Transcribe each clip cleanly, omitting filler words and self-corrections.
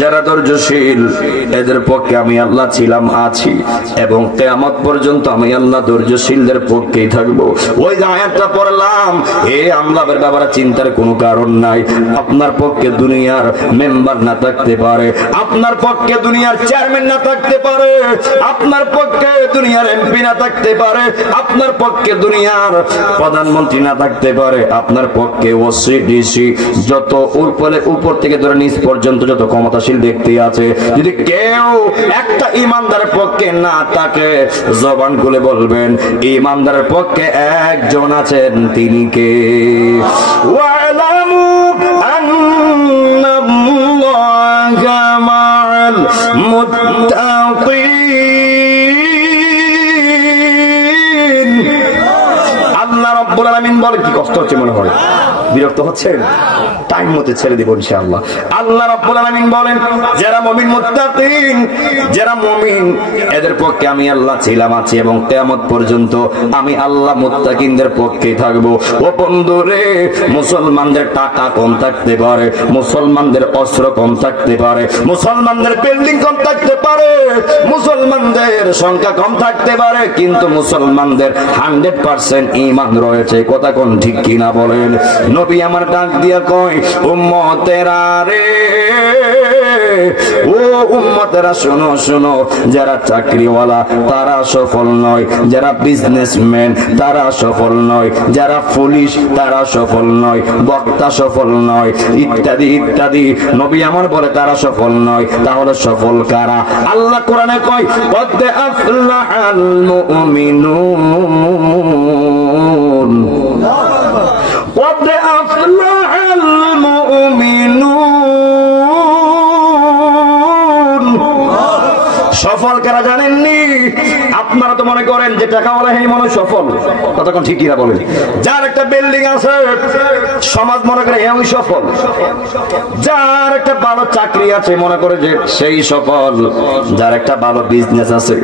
যারা ধৈর্যশীল এদের পক্ষে আমি আল্লাহ ছিলাম আছি এবং কিয়ামত পর্যন্ত আমি আল্লাহ ধৈর্যশীলদের পক্ষেই থাকবো। ওই যে আয়াতটা পড়লাম, আমলাদের ব্যাপারে চিন্তার কোনো কারণ নাই। আপনার পক্ষে দুনিয়ার মেম্বার না থাকতে পারে, আপনার পক্ষে দুনিয়ার চেয়ারম্যান না থাকতে পারে, আপনার পক্ষে দুনিয়ার এমপি না থাকতে পারে, আপনার পক্ষে দুনিয়ার প্রধানমন্ত্রী না থাকতে পারে, আপনার পক্ষে ওসি ডিসি যত উপর থেকে ধরে নিচ পর্যন্ত যত ক্ষমতাশীল ব্যক্তি আছে, যদি কেউ একটা ইমানদারের পক্ষে না থাকে, জবান খুলে বলবেন ইমানদারের পক্ষে একজন আছেন, তিনি কে? ওয়ালামু আন্নাল্লাহা মা'আল মুত্তাকিন। আল্লাহ রাব্বুল আলামিন বলে, কি কষ্ট হচ্ছে মনে হয়? বিরক্ত হচ্ছেন? টাইম মতো ছেড়ে দিব ইনশাআল্লাহ। আল্লাহ রাব্বুল আলামিন বলেন, যারা মুমিন মুত্তাকিন, যারা মুমিন এদের পক্ষে আমি আল্লাহ ছিলাম আছি এবং কিয়ামত পর্যন্ত আমি আল্লাহ মুত্তাকিনদের পক্ষে থাকব। ও বন্ধুরে, মুসলমানদের টাকা কম থাকতে পারে, মুসলমানদের অস্ত্র কম থাকতে পারে, মুসলমানদের বিল্ডিং কম থাকতে পারে, মুসলমানদের সংখ্যা কম থাকতে পারে, কিন্তু মুসলমানদের 100% ঈমান রয়েছে। কথা কোন ঠিক কিনা বলেন? নবী আমার ডাক দিয়া কয়, উম্মতেরা রে, ও উম্মতেরা শোনো শোনো, যারা চাকরিওয়ালা তারা সফল নয়, যারা বিজনেসম্যান তারা সফল নয়, যারা পুলিশ তারা সফল নয়, বক্তা সফল নয়, ইত্যাদি ইত্যাদি। নবী আমার বলে তারা সফল নয়। তাহলে সফল কারা? আল্লাহ কোরআনে কয়, কদ আফলাহাল মুমিনুন, কদ আফলাহাল মুমিনুন। সফল কারা জানেননি? আপনারা তো মনে করেন যে টাকাওয়ালা এই মনে সফল। কতক্ষণ ঠিক কিনা বলেন? যার একটা বিল্ডিং আছে সমাজ মনে করে এই সফল, যার একটা ভালো চাকরি আছে মনে করে যে সেই সফল, যার একটা ভালো বিজনেস আছে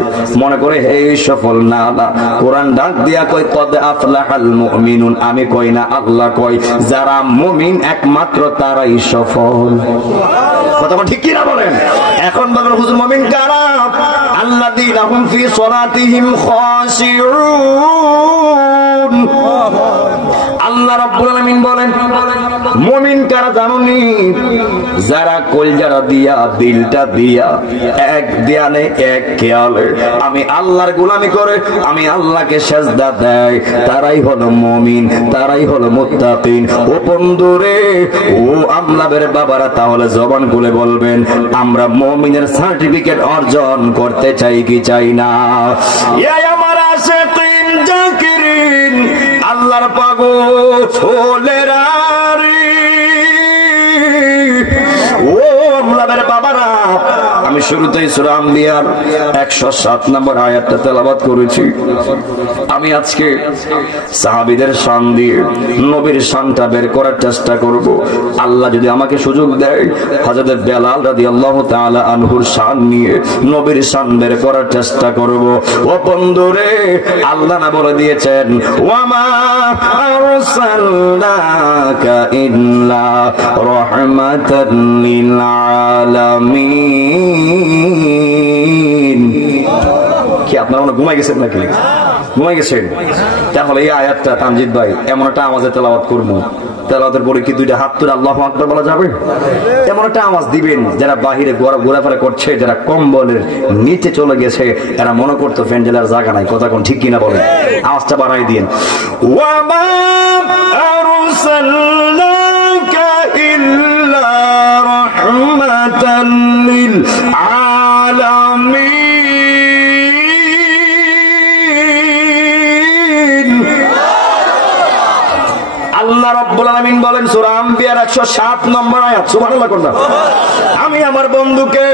মনে করে এই সফল। না না, কোরআন ডাক দিয়া কই কদ আফলাহাল মুমিনুন। আমি কই না, আল্লাহ কই যারা মুমিন একমাত্র তারাই সফল। কতক্ষণ ঠিক কিনা বলেন? এখন বলেন হুজুর মুমিন কারা? আল্লাযীনা হুম ফি সলাতিহিম খাশিউন। আল্লাহ রাব্বুল আলামিন বলেন মুমিন কারা জানোনি? যারা কলজারা দিয়া দিলটা দিয়া এক ধ্যানে এক খেয়ালে আমি আল্লাহর গোলামি করে আমি আল্লাহকে সেজদা দেয়, তারাই হলো মুমিন, তারাই হলো মুত্তাকিন। ও বন্ধুরে, ও আমলাদের বাবারা, তাহলে জবান খুলে বলবেন আমরা মুমিনের সার্টিফিকেট অর্জন করতে চাই কি চাই না? এই আমার আশিকিন জাকিরিন আল্লাহর পাগলেরা রে, ও আমলাদের বাবারা, আমি শুরুতেই সূরা আম্বিয়ার 107 নম্বর আয়াতটা তেলাওয়াত করেছি। আমি আজকে সাহাবীদের শান দিয়ে নবীর শানটা বের করার চেষ্টা করব। আল্লাহ যদি আমাকে সুযোগ দেয়, হযরত বেলাল রাদিয়াল্লাহু তাআলা আনহুর শান নিয়ে নবীর শান বের করার চেষ্টা করব। ও বন্ধুরে, আল্লাহ না বলে দিয়েছেন ওয়ামা আরসালনাকা ইল্লা রাহমাতাল লিল আলামিন। কি আপনারা মনে ঘুমাই গেছেন নাকি? ঘুমাই গেছেন? তাহলে এই আয়াতটা তামজিদ ভাই এমন একটা আওয়াজে তেলাওয়াত করবো, তেলাওয়াতের পরে কি দুইটা হাত তুলে আল্লাহু আকবার বলা যাবে? এমন একটা আওয়াজ দিবেন যারা বাহিরে ঘোরাফেরা করছে, যারা কম্বলের নিচে চলে গেছে, এরা মনে করতো প্যান্ডেলের জায়গা নাই। কথা কোন ঠিক কিনা বলেন? আওয়াজটা বাড়াই দিন। ওয়ামা আরসালনাকা ইল্লা রাহমাতাল লিল আলামিন। আল্লাহ রাব্বুল আলামিন বলেন সূরা আম্বিয়ার 107 নম্বর আয়াত, সুবহানাল্লাহ কোনটা? আমি আমার বন্ধুকে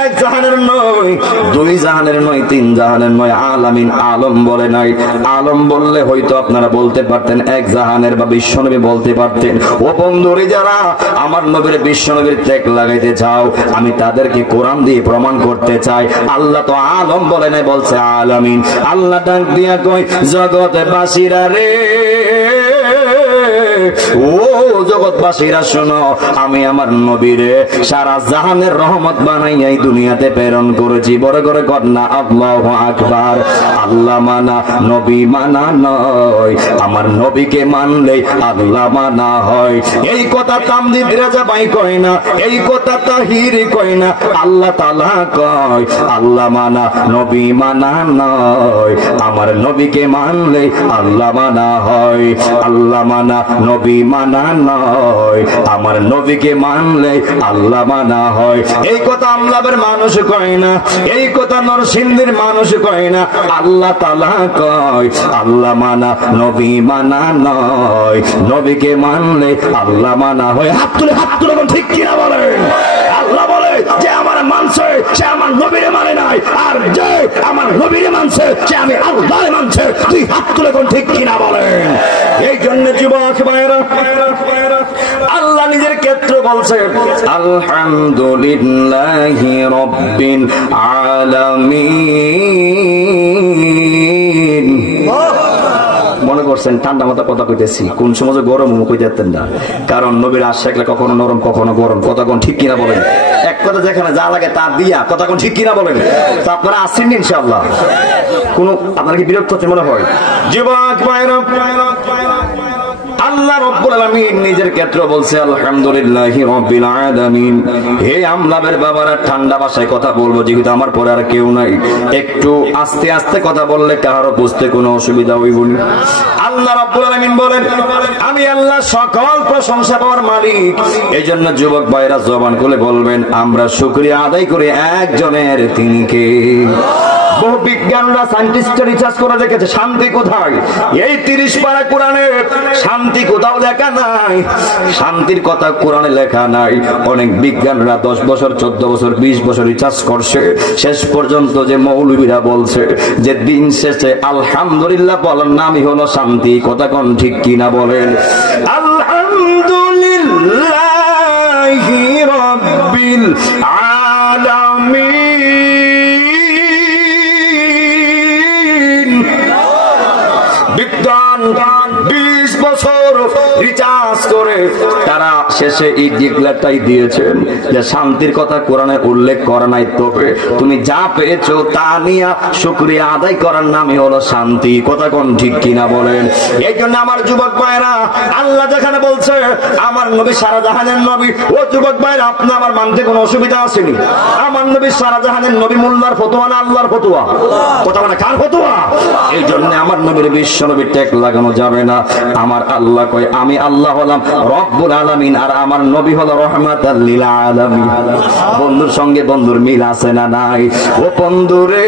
এক জাহানের নয়, দুই জাহানের নয়, তিন জাহানের নয়, আলামিন আলম বলে নাই। আলম বললে হয়তো আপনারা বলতে পারতেন এক জাহানের বা বিশ্বনবী বলতে পারতেন। ও বন্ধুরে, যারা আমার নবীর বিশ্বনবীর ট্যাগ লাগাইতে চাও, আমি তাদেরকে কোরআন দিয়ে প্রমাণ করতে চাই। আল্লাহ তো আলম বলে নাই, বলছে আলামিন। আল্লাহ ডাক দিয়া কই জগৎবাসীরা রে, ও জগৎবাসীরা শোনো, আমি আমার নবীরে সারা জাহানের রহমত বানাইয়া এই দুনিয়াতে প্রেরণ করেছি। বড় করে কন্যা আল্লাহু আকবার। আল্লাহ মানা নবী মানা নয়, আমার নবীকে মানলে আল্লাহ মানা হয়। এই কথা তামজিদ রাজা ভাই কয় না, এই কথা তাহির কয় না, আল্লাহ তাআলা কয় আল্লাহ মানা নবী মানা নয়, আমার নবীকে মানলে আল্লাহ মানা হয়। আল্লাহ মানা নবী মানা নয়, আমার নবীকে মানলে আল্লাহ মানা হয়। এই কথা আমলাবের মানুষ কয় না, এই কথা নরসিংদীর মানুষ কয় না, আল্লাহ তাআলা কয় আল্লাহ মানা নবী মানা নয়, নবীকে মানলে আল্লাহ মানা হয়। হাত তুলে ঠিক কিনা বলেন? আল্লাহ বলে যে আমার মানছে সে আমার নবীরে মানে নাই, আর যে আমার নবীরে মানছে সে আমি আল্লাহ মানছে। তুই হাত তুলে ঠিক কিনা বলেন? এই জন্য যুবক ভাইরা, আল্লাহ নিজের ক্ষেত্র বলছে আলহামদুলিল্লাহি রাব্বিল আলামিন। মনে করছেন ঠান্ডা মাথা কথা কইতেছি, কোন সময় গরম কই যেতেন না, কারণ নবীর আশাকলে কখনো নরম কখনো গরম। কথা কোন ঠিক কিনা বলেন? এক কথা যেখানে যা লাগে তা দিয়া, কথা কোন ঠিক কিনা বলেন? তো আপনারা আসছেন ইনশাআল্লাহ, কোন আপনারা কি বিরক্ত হচ্ছে মনে হয়? যুবক ভাইরা, আল্লাহ রাব্বুল আলামিন নিজের ক্ষেত্র বলছে আলহামদুলিল্লাহি রাব্বিল আলামিন। হে আমলাবের বাবারা, ঠান্ডা ভাষায় কথা বলবো যেহেতু আমার পরে আর কেউ নাই, একটু আস্তে আস্তে কথা বললে কারো বুঝতে কোনো অসুবিধা হইব না। আল্লাহ রাব্বুল আলামিন বলেন আমি আল্লাহ সকল প্রশংসা পাওয়ার মালিক। এইজন্য যুবক ভাইরা জবান খুলে বলবেন আমরা শুকরিয়া আদায় করি একজনের, তিনি কে? বহু বিজ্ঞানরা সায়েন্টিস্টরা রিসার্চ করে দেখেছে শান্তি কোথায়। এই 30 পারা কোরআনে শান্তি কোথাও লেখা নাই, শান্তির কথা কোরআনে লেখা নাই। অনেক বিজ্ঞানরা 10 বছর 14 বছর 20 বছর রিসার্চ করছে, শেষ পর্যন্ত যে মৌলবীরা বলছে যে দিন শেষে আলহামদুলিল্লাহ বলার নামই হলো শান্তি। কথা কোন ঠিক কিনা বলেন? আলহামদুলিল্লাহি রাব্বিল আলামিন। বিজ্ঞান 20 বছর রিসার্চ করে তারা শেষে এই ডিক্লেয়ারটাই দিয়েছেন যে শান্তির কথা কোরআনে উল্লেখ করা নাই, তবে তুমি যা পেয়েছো তা নিয়ে শুকরিয়া আদায় করার নামই হলো শান্তি। কথা কোন ঠিক কিনা বলেন? এই জন্য আমার যুবক ভাইরা, আল্লাহ যেখানে বলছে আমার নবী সারা জাহানের নবী, ও যুবক ভাইরা আপনি আমার মানতে কোনো অসুবিধা আসেনি? আমার নবী সারা জাহানের নবী, মোল্লার ফতোয়া না আল্লাহর ফতোয়া? কথা মানে কার ফতোয়া? এই জন্য আমার নবীর বিশ্ব নবীর ট্যাগ লাগানো যাবে না। আমার আল্লাহ কয় আমি আল্লাহ হলাম রব্বুল আলামিন, আর আমার নবী হলো রাহমাতাল লিল আলামিন। বন্ধুর সঙ্গে বন্ধুর মিল আছে না নাই? ও বন্ধুরে,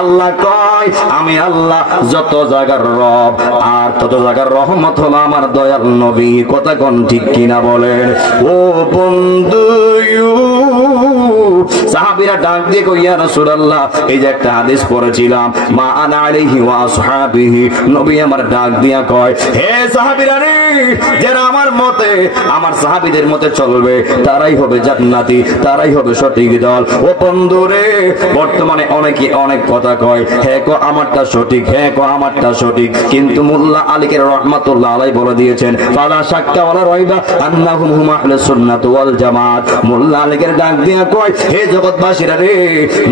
আল্লাহ কয় আমি আল্লাহ যত জায়গার রব আর তত জায়গার রহমত হলো আমার দয়াল নবী। কথা কোন ঠিক কিনা বলেন? ও বন্ধু, সাহাবীরা ডাক দিয়ে কই ইয়া রাসূলুল্লাহ, এই যে একটা হাদিস পড়েছিলাম মা আনা আলাইহি ওয়া আসহাবিহি, নবী আমার ডাক দিয়া কয় হে সাহাবীরা রে, যারা আমার মতে আমার সাহাবীদের মতে চলবে তারাই হবে জান্নাতি, তারাই হবে সঠিক দল। ও বন্ধুরে, বর্তমানে অনেকে অনেক কথা কয়, হ্যাঁ কো আমারটা সঠিক, হ্যাঁ কো আমারটা সঠিক, কিন্তু মোল্লা আলীকে রাহমাতুল্লাহ আলাইহি বলে দিয়েছেন ফালা শাক্কা ওয়ালা রাইবা আন্নাহুম হুম আহলুস সুন্নাত ওয়াল জামাত। মোল্লা আলীকে ডাক দিয়া কয় হে জগৎবাসীরা রে,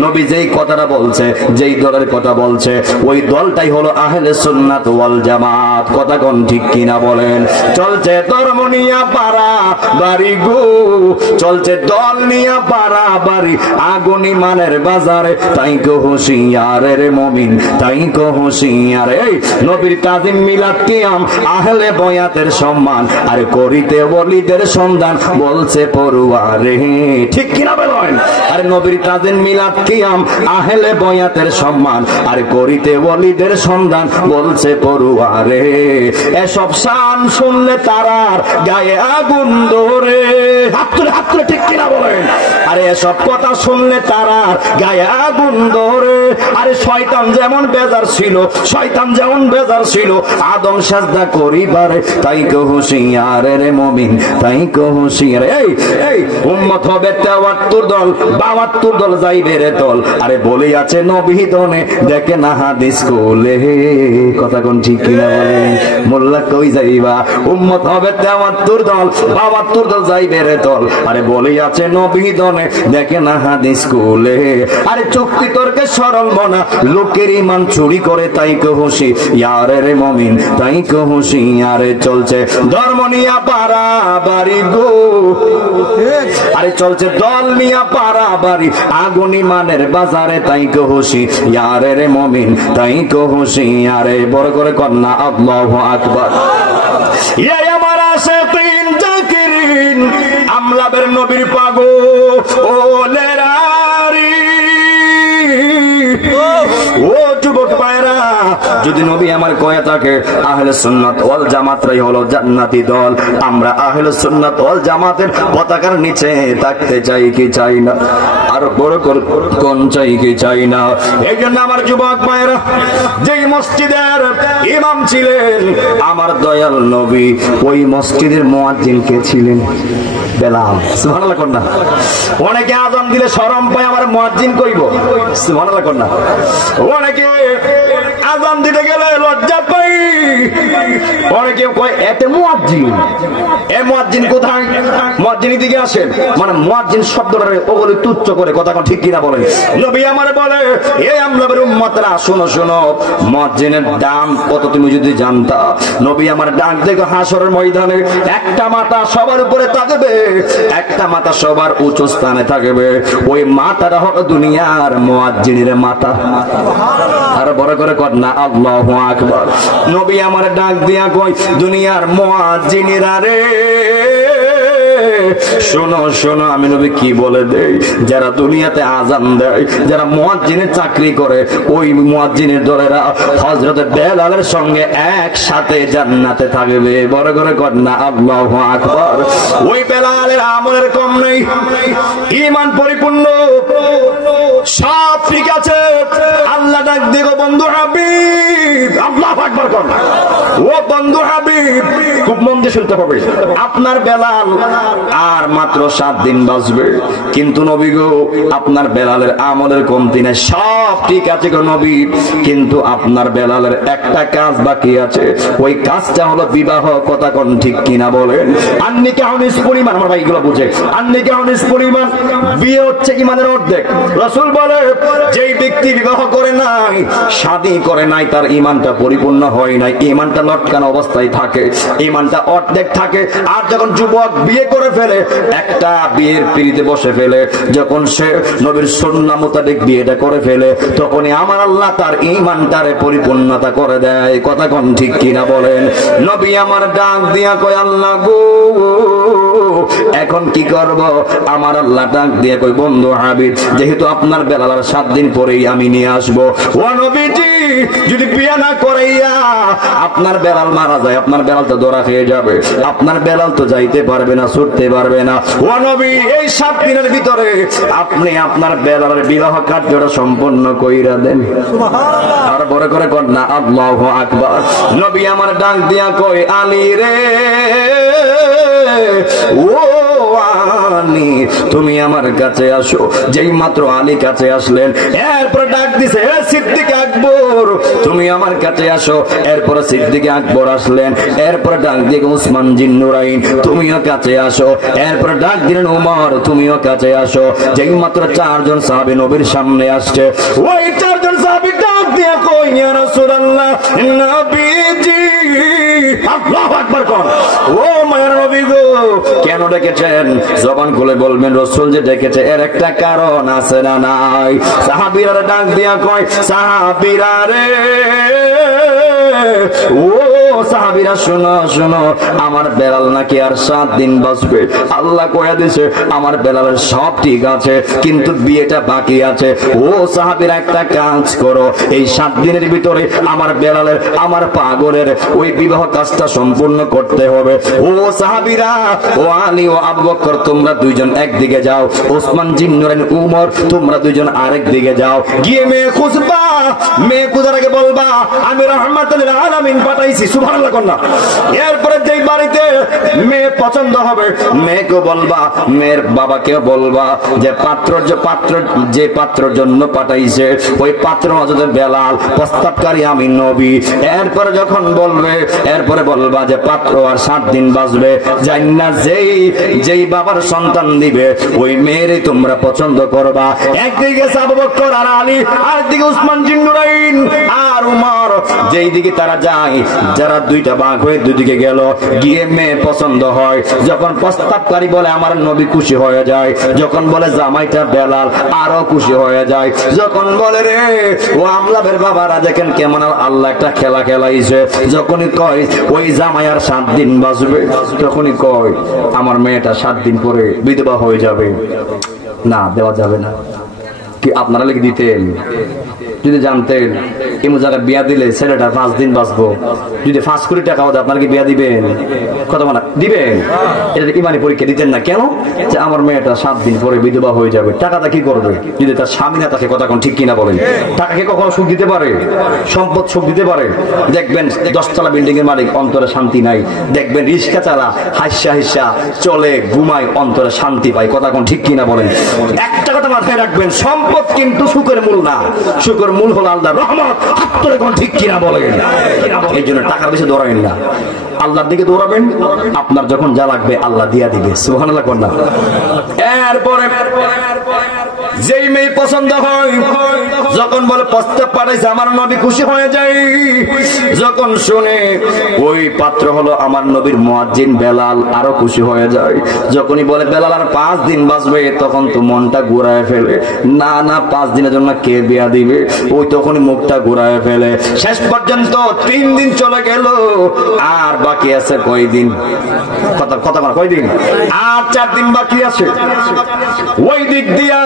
নবী যেই কথাটা বলছে, যেই দলের কথা বলছে, ওই দলটাই হলো আহলে সুন্নাত ওয়াল জামাত। কথা কোন ঠিক কিনা বলেন? চলছে ধর্ম নিয়া পারা বাড়ি গো, চলছে দল নিয়া পারা বাড়ি, আগুন ইমানের বাজারে, তাই কো হুঁশিয়ার রে মুমিন, তাই কো হুঁশিয়ার। এই নবীর তাজিম মিলাদ কিয়াম আহলে বয়াতের সম্মান, আর করিতে ওলিদের সন্ধান বলছে পড়ুয়া রে। ঠিক কিনা বলেন? আর নবীর তাজিম মিলাদ কিয়াম আহলে বয়াতের সম্মান, আর করিতে ওলিদের সন্ধান বলছে পড়ুয়া রে। এসব শান শুনলে তারার গায়ে আগুন ধরে। হাত তুলে ঠিক কিনা বলেন? আরে এসব কথা শুনলে তারা গায়ে আগুন ধরে। আরে শয়তান যেমন বেজার ছিল, শয়তান যেমন বেজার ছিল আদম সাজদা করিবারে, তাই কো হুঁশিয়ার রে মুমিন, তাই কো হুঁশিয়ার। এই উম্মত হবে 73 দল, 72 দল যাইবে রে দল। আরে বলি আছে নবী দনে দেখে না হাদিস কোলে, কথা কোন ঠিক কিনা বলে? মোল্লা কই যাইবা? উম্মত হবে 73 দল, 72 দল যাইবে রে দল। আরে বলি আছে নবী দনে দেখে না হাদিস কোলে। আরে চুক্তি তর্কে সরল মনা লোকের ইমান চুরি করে, তাই কো হুঁশিয়ার রে মুমিন, তাই কো হুঁশিয়ার। চলছে ধর্ম নিয়া পারাবারি গো, আরে চলছে দল নিয়া পারাবারি আগুন ইমানের বাজারে, তাই কো হুঁশিয়ার রে মুমিন, তাই কো হুঁশিয়ার। বড় করে কন্যা আল্লাহু আকবার। ইয়া আমার আশিকিন জাকিরিন আমলাবের নবীর পাগলেরা, ও যুবক ভাইরা, যদি নবী আমার কয়ে থাকে আহলে সুন্নাত ওয়াল জামাতরাই হলো জান্নাতি দল, আমরা আহলে সুন্নাত ওয়াল জামাতের পতাকার নিচে থাকতে চাই কি চাই না? আর বড় কোন চাই কি চাই না? এই জন্য আমার যুবক ভাইরা, যেই মসজিদের ইমাম ছিলেন আমার দয়াল নবী, ওই মসজিদের মুয়াজ্জিন কে ছিলেন? বেলাল। সুবহানাল্লাহ কন্যা। অনেকে আযান দিলে শরম পায়, আমার মুয়াজ্জিন কইব। সুবহানাল্লাহ কন্যা। অনেকে আযান দিতে গেলে লজ্জা পাই, অনেকে কয় এতে মুয়াজ্জিন, এ মুয়াজ্জিন কোথায়? মুয়াজ্জিন দিকে আসেন, মানে মুয়াজ্জিন শব্দটারে ওগুলো তুচ্ছ করে, কথা কোন ঠিক কিনা বলেন? নবী আমার বলে এই আমলাবের উম্মতরা শোনো শোনো, মুয়াজ্জিনের দাম কত তুমি যদি জানতা। নবী আমার ডাক দেখো হাসরের ময়দানে একটা মাথা সবার উপরে থাকবে, একটা মাথা সবার উঁচু স্থানে থাকবে, ওই মাথাটা হলো দুনিয়ার মুয়াজ্জিনের মাথা। আর বড় করে কন্যা আল্লাহু আকবার। নবী আমার ডাক দিয়া কই দুনিয়ার মুয়াজ্জিনেরা রে, শোনো শোনো, আমি নবী কি বলে দেই, যারা দুনিয়াতে আযান দেয়, যারা মুয়াজ্জিনের চাকরি করে, ওই মুয়াজ্জিনের দলেরা হযরত বেলালের সঙ্গে একসাথে জান্নাতে থাকবে। বড় করে কন্যা আল্লাহু আকবার। ওই বেলালের আমলের কম নেই, ঈমান পরিপূর্ণ, সব ঠিক আছে। আল্লাহ ডাক দিগো বন্ধু হাবিব, আল্লাহু আকবার কন্যা। ও বন্ধু হাবিব, খুব মন দিয়ে শুনতে হবে, আপনার বেলাল আর মাত্র 7 দিন বাঁচবে, কিন্তু নবী গো আপনার বেলালের আমলের কমতি নাই, সব ঠিক আছে গো নবী, কিন্তু আপনার বেলালের একটা কাজ বাকি আছে, ওই কাজটা হলো বিবাহ। কথা কোন ঠিক কিনা বলেন? আন্নিকে হানিস পরিমাণ, আমার ভাই এগুলো বুঝে, আন্নিকে হানিস পরিমাণ বিয়ে হচ্ছে ইমানের অর্ধেক। রাসূল বলে যেই ব্যক্তি বিবাহ করে নাই, শাদী করে নাই, তার ঈমানটা পরিপূর্ণ হয় নাই, ঈমানটা লটকানো অবস্থায় থাকে, ঈমানটা অর্ধেক থাকে। আর যখন যুবক বিয়ে করে ফেলে, একটা বিয়ের পিড়িতে বসে ফেলে, যখন সে নবীর সুন্নাহ মোতাবেক বিয়েটা করে ফেলে, তখনই আমার আল্লাহ তার ঈমানটারে পরিপূর্ণতা করে দেয়। কথা কোন ঠিক কিনা বলেন? নবী আমার ডাক দিয়া কয় আল্লাহ গো এখন কি করব? আমার আল্লাহ ডাক দিয়া কয় বন্ধু হাবিব, যেহেতু আপনার বেলাল 7 দিন পরেই আমি নিয়ে আসবো, ও নবীজি যদি বিয়ে না করাইয়া আপনার বেলাল মারা যায়, আপনার বেলাল তো ধরা খেয়ে যাবে, আপনার বেলাল তো যাইতে পারবে না, ছুটতে পারবে না। ও নবী এই 7 দিনের ভিতরে আপনি আপনার বেলালের বিবাহ কার্যটা সম্পন্ন কইরা দেন। সুবহানাল্লাহ। আর বড় করে কন্যা আল্লাহু আকবার। নবী আমার ডাক দিয়া কই আলী রে, ও আলী তুমি আমার কাছে আসো। যেই মাত্র আলী কাছে আসলেন, এরপর ডাক দিছে হে সিদ্দিক আকবর তুমি আমার কাছে আসো। এরপর সিদ্দিক আকবর আসলেন, এরপর ডাক দিয়ে উসমান জিন্নুরাইন তুমিও কাছে আসো। এরপর ডাক দিলেন ওমর তুমিও কাছে আসো। যেই মাত্র 4 জন সাহাবী নবীর সামনে আসছে, ওই 4 জন সাহাবী ডাক দিয়ে কই ইয়া রাসূলুল্লাহ নবীজি, আল্লাহু আকবার কোন। ও মায়ের নবী গো কেন ডেকেছেন? জবান খুলে বলবেন, রাসূল যে ডেকেছে এর একটা কারণ আছে না নাই? সাহাবীরা ডাক দিয়া কয় সাহাবীরা রে, ও সাহাবীরা শোনো শোনো, আমার বেলাল নাকি আর 7 দিন বাঁচবে। আল্লাহ কয়ে দিয়েছে আমার বেলালের সব ঠিক আছে, কিন্তু বিয়েটা বাকি আছে। ও সাহাবীরা একটা কাজ করো, এই 7 দিনের ভিতরে আমার বেলালের আমার পাগলের ওই বিবাহ কাজটা সম্পূর্ণ করতে হবে। ও সাহাবীরা, ও আলী ও আবু বকর, তোমরা দুইজন একদিকে যাও, ওসমান জিন্নুরাইন উমর তোমরা দুইজন আরেক দিকে যাও, গিয়ে মেয়ে খুঁজবা। মেয়ে খুঁজার আগে বলবা আমি রাহমাতুল লিল আলামিন পাঠাইছি, সুবহানাল্লাহ কন্যা। এরপরে যেই বাড়িতে মেয়ে পছন্দ হবে মেয়েকে বলবা, মেয়ের বাবাকে বলবা যে যে পাত্রের জন্য পাঠাইছে ওই পাত্র হযরত বেলাল, প্রস্তাবকারী আমি নবী। এরপরে যখন বলবে এরপরে বলবা যে পাত্র আর 7 দিন বাঁচবে, জান্নাত যেই বাবার সন্তান দিবে ওই মেয়েরই তোমরা পছন্দ করবা। একদিকে আবু বকর আর আলী, আরেকদিকে ওসমান জিন্নুরাইন আর উমর। যেই দিকে তারা যায়, যারা দুইটা ভাগ হয়ে দুদিকে গেল, গিয়ে মেয়ে পছন্দ হয়। যখন প্রস্তাবকারী বলে আমার নবী খুশি হয়ে যায়, যখন বলে জামাইটা বেলাল আরো খুশি হয়ে যায়, যখন বলে রে ও আমলাবের বাবারা দেখেন কেমন আল্লাহ একটা খেলা খেলাইছে, যখনই কয় ওই জামাই আর 7 দিন বাঁচবে, তখনই কয় আমার মেয়েটা 7 দিন পরে বিধবা হয়ে যাবে। না, দেওয়া যাবে না। কি আপনারা লিখে দিতেন? যদি জানতেন এমন জায়গায় বিয়া দিলে ছেলেটা 5 দিন বাঁচবো, যদি 5 কোটি টাকা হতো আপনারা কি বিয়া দিবেন? কথা বলা দিবেন? এটা ইমানি পরীক্ষা দিতেন না কেন? যে আমার মেয়েটা 7 দিন পরে বিধবা হয়ে যাবে। টাকাটা কি করবে যদি তার স্বামী না থাকে? কথা কোন ঠিক কিনা বলেন? টাকাকে কখনো সুখ দিতে পারে? সম্পদ সুখ দিতে পারে? দেখবেন 10 তলা বিল্ডিং এর মালিক, অন্তরে শান্তি নাই। দেখবেন রিক্সা চালা হাইসা হাইসা চলে, ঘুমায়, অন্তরে শান্তি পায়। কথা কোন ঠিক কিনা বলেন? একটা কথা মাথায় রাখবেন, সম্পদ কিন্তু সুখের মূল না, সুখের মূল হলো আল্লাহর রহমত। আপনারা কোন ঠিক কিনা বলেন? এই জন্য টাকার বেশি দৌড়াবেন না, আল্লাহর দিকে দৌড়াবেন। আপনার যখন যা লাগবে আল্লাহ দিয়া দিবে, সুবহানাল্লাহ কন্যা। এরপরে যেই মেয়ে পছন্দ হয়, যখন বলে প্রস্তাব পাঠাইছে আমার নবী খুশি হয়ে যায়। যখন শুনে ওই পাত্র হলো আমার নবীর মুয়াজ্জিন বেলাল, আরো খুশি হয়ে যায়। যখনই বলে বেলাল আর 5 দিন বাঁচবে, তখন তো মনটা ঘুরায় ফেলে। না না, 5 দিনের জন্য কে বিয়া দিবে? ওই তখনই মুখটা ঘুরায় ফেলে। শেষ পর্যন্ত 3 দিন চলে গেল, আর বাকি আছে কয়দিন? কথা কয়দিন? আর 4 দিন বাকি আছে। ওই দিক দিয়া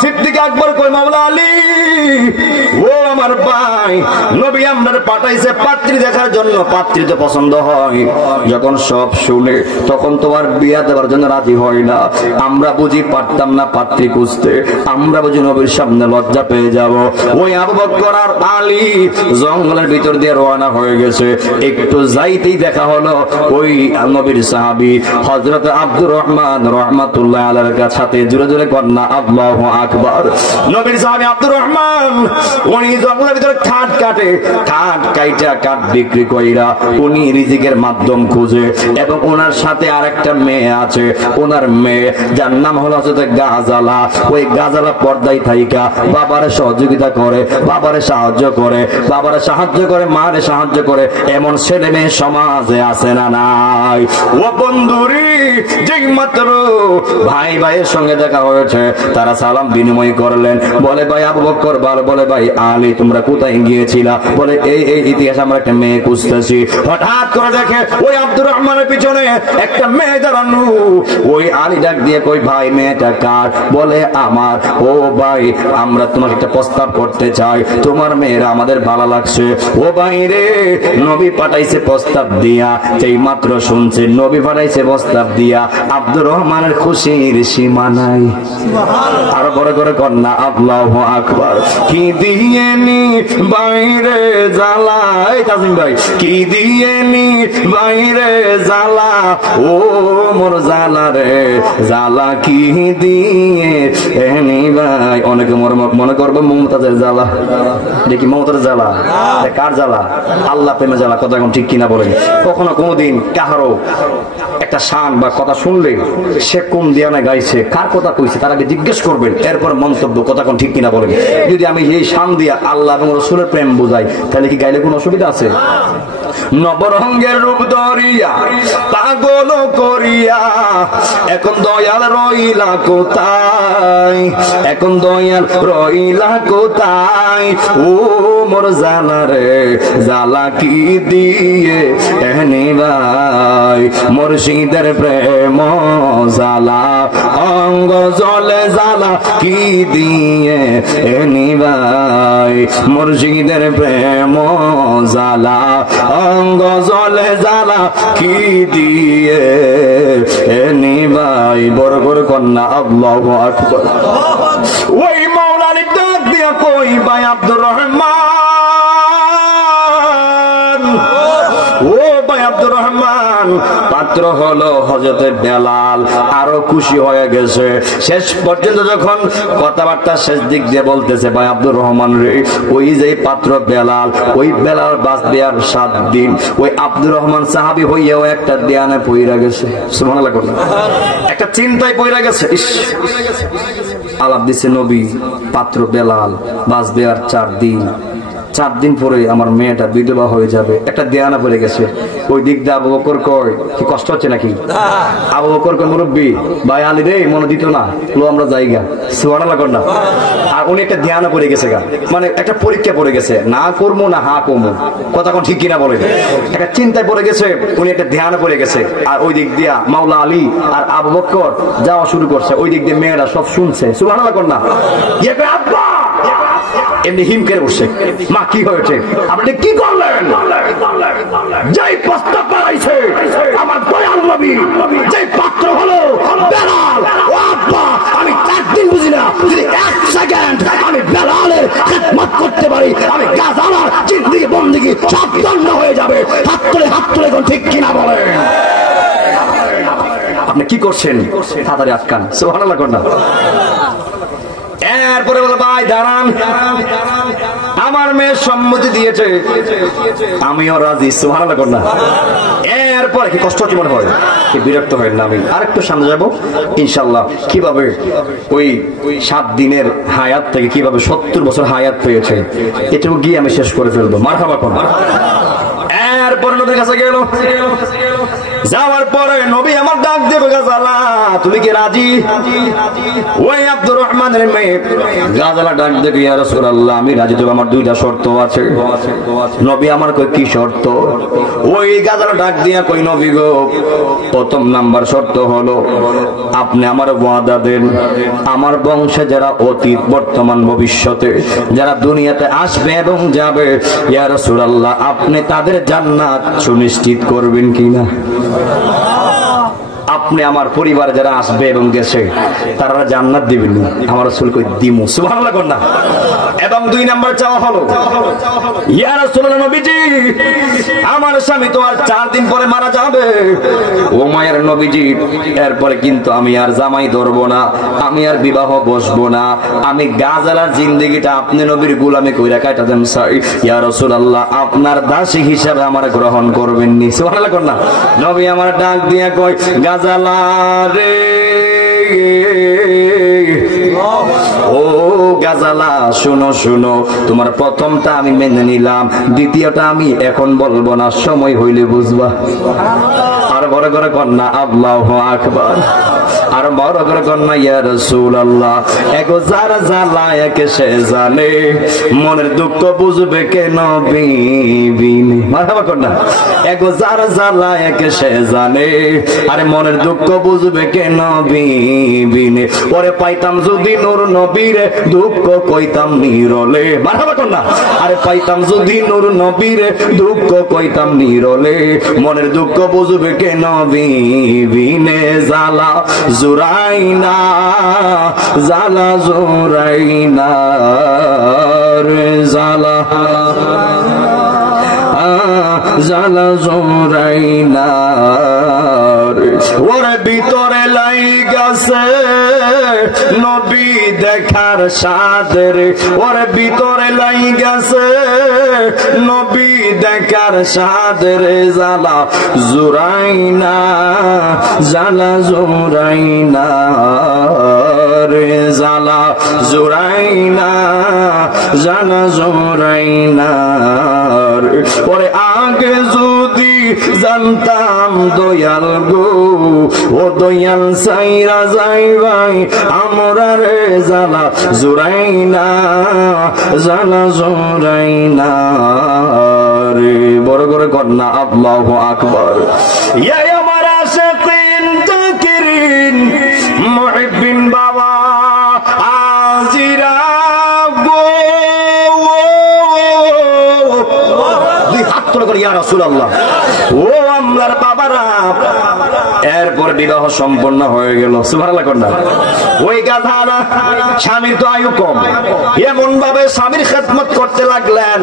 সিদ্দিক আকবর কই মাওলা আলী, ও আমার ভাই, নবী আপনার পাঠাইছে পাত্রী দেখার জন্য, পাত্রী তো পছন্দ হয়। যখন সব শুনে তখন তোমার বিয়া দেওয়ার জন্য রাজি হয় না। আমরা বুঝি পারতাম না পাত্রী খুঁজতে, আমরা বুঝি নবীর সামনে লজ্জা পেয়ে যাব। ওই আবু বকর আর আলী জঙ্গলের ভিতর দিয়ে রওনা হয়ে গেছে। একটু যাইতেই দেখা হলো ওই নবীর সাহাবী হযরত আব্দুর রহমান রাহমাতুল্লাহ আলাইহির কাছে। জোরে জোরে কন্যা আল্লাহু আকবার। নবীর সাহাবী আব্দুর রহমান উনি জঙ্গলের ভিতরে কাঠ কাটে, কাঠ কাইটা কাঠ বিক্রি কইরা উনি রিজিকের মাধ্যম খুঁজে। এবং ওনার সাথে আরেকটা মেয়ে আছে, ওনার মেয়ে যার নাম হলো হযরত গাজালা। ওই গাজালা পর্দায় থাইকা বাবারে সহযোগিতা করে, বাবারে সাহায্য করে, বাবারে সাহায্য করে, মারে সাহায্য করে। এমন ছেলে মেয়ে সমাজে আছে না নাই? ও বন্ধুরি, যেই মাত্র ভাই ভাইয়ের সঙ্গে দেখা হয়েছে, তারা সালাম বিনিময় করলেন। বলে ভাই আবু বকর, বলে ভাই আলী, তোমরা কোথায় গিয়েছিলা? বলে এই ইতিহাস আমরা একটা মেয়ে খুঁজতেছি। হঠাৎ করে দেখে ওই আব্দুর রহমানের পিছনে একটা মেয়ে দাঁড়ানো। ওই আলী ডাক দিয়ে কই ভাই মেয়েটা কার? বলে আমার। ও ভাই, আমরা তোমাকে একটা প্রস্তাব করতে চাই, তোমার মেয়েরা আমাদের ভালো লাগছে। ও ভাই রে, নবী পাঠাইছে প্রস্তাব দিয়া। এই মাত্র শুনছে নবী পাঠাইছে প্রস্তাব দিয়া, আব্দুর রহমানের খুশির সীমা নাই। আরো বড় করে কন্যা আল্লাহু আকবার। কি দিয়ে নি বাইরে জ্বালাই, তাজিম ভাই, কি দিয়ে নি বাইরে জ্বালা, ও মোর জ্বালা রে জ্বালা কি দিয়ে এনি ভাই। অনেকে মনে করবে মমতাজের জ্বালা। দেখি মমতাজের জ্বালা কার জ্বালা? আল্লাহ প্রেমে জ্বালা। কথা এখন ঠিক কিনা বলেন? কখনো কোনোদিন কাহারো একটা শান বা কথা শুনলে সে কোন দিয়ানে গাইছে, কার কথা কইছে, তার আগে জিজ্ঞেস করবেন, এরপর মন্তব্য। কথা কোন ঠিক কিনা বলেন? যদি আমি এই শান দিয়া আল্লাহ এবং রাসূলের প্রেম বুঝাই, তাহলে কি গাইলে কোনো অসুবিধা আছে? নবরঙ্গের রূপ ধরিয়া পাগল করিয়া এখন দয়াল রইলা কোথায়, এখন দয়াল রইলা কোথায়, ও মোর জালা রে জালা কি দিয়ে এহনি ভাই, মুর্শিদের প্রেম জালা অঙ্গ জলে জালা কি দিয়ে এহনি ভাই, মুর্শিদের প্রেম জালা অঙ্গ জলে জালা কি দিয়ে এহনি ভাই। বড় করে কন্যা আল্লাহু আকবার। ওই মাওলানা ডাক দিয়া কই ভাই আব্দুর রহমান, ও ভাই আব্দুর রহমান, পাত্র হলো হযরতে বেলাল। আরো খুশি হয়ে গেছে। শেষ পর্যন্ত যখন কথাবার্তা শেষ দিক দিয়ে বলতেছে, ভাই আব্দুর রহমান রে, ওই যে পাত্র বেলাল, ওই বেলাল বাঁচবে আর 7 দিন। ওই আব্দুর রহমান সাহাবী হইয়াও একটা দেয়ানে পইরা গেছে। সুবহানাল্লাহ, একটা চিন্তায় পইরা গেছে। ইস, আলাপ দিছে নবী, পাত্র বেলাল বাঁচবে আর 4 দিন। 4 দিন পরে আমার মেয়েটা বিধবা হয়ে যাবে, একটা দেয়ানা পড়ে গেছে। ওই দিক দিয়ে আবু বকর কয়, কি কষ্ট হচ্ছে নাকি? আবু বকর কয়, মুরব্বী ভাই আলী রে, মনে দিত না, লো আমরা যাইগা। সুবহানাল্লাহ কর না। আর উনি একটা দেয়ানা পড়ে গেছে গা, মানে একটা পরীক্ষা পড়ে গেছে, না করবো না হা কমু, কথা কোন ঠিক কিনা বলে, একটা চিন্তায় পড়ে গেছে, উনি একটা ধ্যানে পড়ে গেছে। আর ওই দিক দিয়া মাওলা আলী আর আবু বকর যাওয়া শুরু করছে। ওই দিক দিয়ে মেয়েরা সব শুনছে। সুবহানাল্লাহ কর না। আব্বা এমনি হিম করে উঠছে, মা কি হয়েছে, আপনি কি করলেন? যেই প্রস্তাব বাড়াইছে আমার দয়াল নবী, যেই পাত্র হলো বেলাল, ও আব্বা আমি 4 দিন বুঝি না, যদি 1 সেকেন্ড আমি বেলালের খিদমত করতে পারি, আমি গাজালার জিন্দেগি বন্দেগি সব বন্ধ হয়ে যাবে। হাত তুলে কোন ঠিক কিনা বলেন? আপনি কি করছেন? তাড়াতাড়ি আটকান। সুবহানাল্লাহ কর না। এরপরে বলে, ভাই দাঁড়ান, আমার মেয়ে সম্মতি দিয়েছে, আমিও রাজি। সুবহানাল্লাহ কর না। এরপরে কি কষ্ট হচ্ছে মনে হয়? কি বিরক্ত হয় না? আমি আরেকটু সামনে যাবো ইনশাআল্লাহ, কিভাবে ওই 7 দিনের হায়াত থেকে কিভাবে 70 বছর হায়াত পেয়েছে, এটুকু গিয়ে আমি শেষ করে ফেলবো। মারহাবা কোন। এরপরে নবীর কাছে গেল। যাওয়ার পরে নবী আমার ডাক দেবে, গাজালা তুমি কি রাজি? ওই আব্দুর রহমানের মেয়ে গাজালা ডাক দেবে, ইয়া রাসূলুল্লাহ আমি রাজি, তবে আমার 2টা শর্ত আছে। নবী আমার কই কি শর্ত? ওই গাজালা ডাক দিয়া কই, নবী গো, প্রথম নাম্বার শর্ত হলো আপনি আমার ওয়াদা দেন, আমার বংশে যারা অতীত বর্তমান ভবিষ্যতে যারা দুনিয়াতে আসবে এবং যাবে, ইয়া রাসূলুল্লাহ আপনি তাদের জান্নাত সুনিশ্চিত করবেন কিনা? আপনি আমার পরিবার যারা আসবে এবং গেছে তারা জান্নাত দিবেন? আমার রাসূল কই দিমু। সুবহানাল্লাহ কর না। এবং 2 নাম্বার চাওয়া হলো, ইয়া রাসূলুল্লাহ নবীজি আমার স্বামী তো আর 4 দিন পরে মারা যাবে, ও মায়ের নবীজি এরপরে কিন্তু আমি আর জামাই ধরবো না, আমি আর বিবাহ বসবো না, আমি গাজালার জিন্দেগিটা আপনি নবীর গোলামি কইরা কাটা দেন চাই, ইয়া রাসূলুল্লাহ আপনার দাসী হিসাবে আমার গ্রহণ করবেন নি? সুবহানাল্লাহ কর না। নবী আমার ডাক দিয়া কই, গাজালা রে, ও গাজালা শুনো শুনো, তোমার প্রথমটা আমি মেনে নিলাম, দ্বিতীয়টা আমি এখন বলবো না, সময় হইলে বুঝবা। আর বড় করে কন্যা আল্লাহু আকবার। আর বড় করে কন্যা, ইয়া রাসূলুল্লাহ এগো যারা জ্বালা একে সে জানে, মনের দুঃখ বুঝবে কে নবী বিনে? মারহাবা কন্যা। এগো যারা জ্বালা একে সে জানে, আরে মনের দুঃখ বুঝবে কে নবী বিনে? ওরে পাইতাম যদি নূর নবীরে, দুঃখ কইতাম নিরলে। মারহাবা কন্যা। আরে পাইতাম যদি নূর নবীরে, দুঃখ কইতাম নিরলে, মনের দুঃখ বুঝবে কে নবী বিনে? জ্বালা জুরাইনা, জ্বালা জুরাইনা রে, জ্বালা জ্বালা জুরাইনা রে, ওরে ভিতরে লাইগাছে নবী দেখার সাদের ওর ভিতরে লাই গেছে নবী দেখার সাদের জালা জুরাইনা জালা জুরাইনা রে জালা জুরাইনা জালা জুরাইনা পরে আগে যদি জানতাম দয়াল গো ও দয়াল সাইরা যাই ভাই আমরা রে জালা জুরাইনা জালা জুরাইনা রে বড় করে কন্যা আল্লাহু আকবার ইয়া আমার আশিকিন তাকিরিন মুহিব্বিন বাবা আজিরা গো দুই হাত তুলে করে ইয়া রাসূলুল্লাহ ও আমরার বাবারা এরপর বিবাহ সম্পন্ন হয়ে গেল সুবহানাল্লাহ কন্যা ওই গাধারা স্বামীর তো আয়ু কম এমন ভাবে স্বামীর খেদমত করতে লাগলেন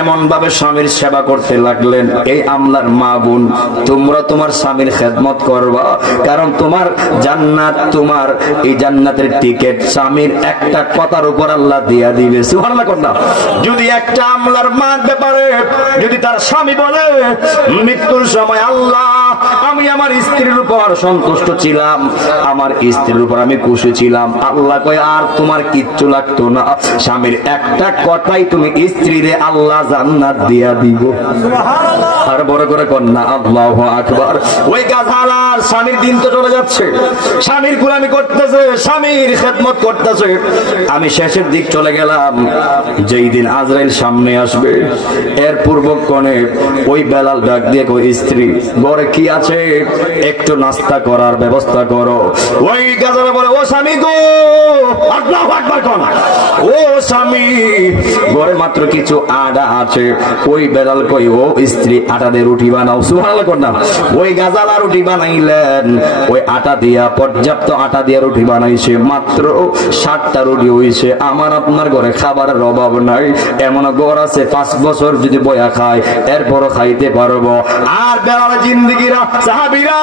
এমন ভাবে স্বামীর সেবা করতে লাগলেন এই আমলার মা বোন তোমরা তোমার স্বামীর খেদমত করবা কারণ তোমার জান্নাত তোমার এই জান্নাতের টিকিট স্বামীর একটা কথার উপর আল্লাহ দিয়া দিবে সুবহানাল্লাহ কন্যা যদি একটা আমলার মার ব্যাপারে যদি তার স্বামী বলে মৃত্যুর সময় আল্লাহ আমি আমার স্ত্রীর উপর সন্তুষ্ট ছিলাম আমার স্ত্রীর উপর আমি খুশি ছিলাম আল্লাহ কয় আর তোমার কিচ্ছু লাগতো না স্বামীর একটা কথাই তুমি স্ত্রীরে আল্লাহ জান্নাত দিয়া দিব সুবহানাল্লাহ আর বড় করে কন্যা আল্লাহু আকবার ওই গাধালার স্বামীর দিন তো চলে যাচ্ছে স্বামীর গোলামি করতেছে স্বামীর খেদমত করতেছে আমি শেষের দিক চলে গেলাম যেই দিন আজরাইল সামনে আসবে এর পূর্বক্ষণে ওই বেলাল ডাক দিয়ে কই স্ত্রী ঘরে কি আছে একটু নাস্তা করার ব্যবস্থা করো ওই গাধারা বলে ও স্বামী গো আল্লাহু আকবার কোন ও স্বামী ঘরে মাত্র কিছু আটা আছে ওই বেলাল কই ও স্ত্রী আটা দিয়ে রুটি বানাও সুবহানাল্লাহ কোন ওই গাজালা রুটি বানাইলেন ওই আটা দিয়া পর্যাপ্ত আটা দিয়া রুটি বানাইছে মাত্র 60টা রুটি হইছে আমার আপনার ঘরে খাবারের অভাব নাই এমন ঘর আছে 5 বছর যদি বয়া খায় এরপরও খাইতে পারবো আর বেলালের জিন্দেগিরা সাহাবীরা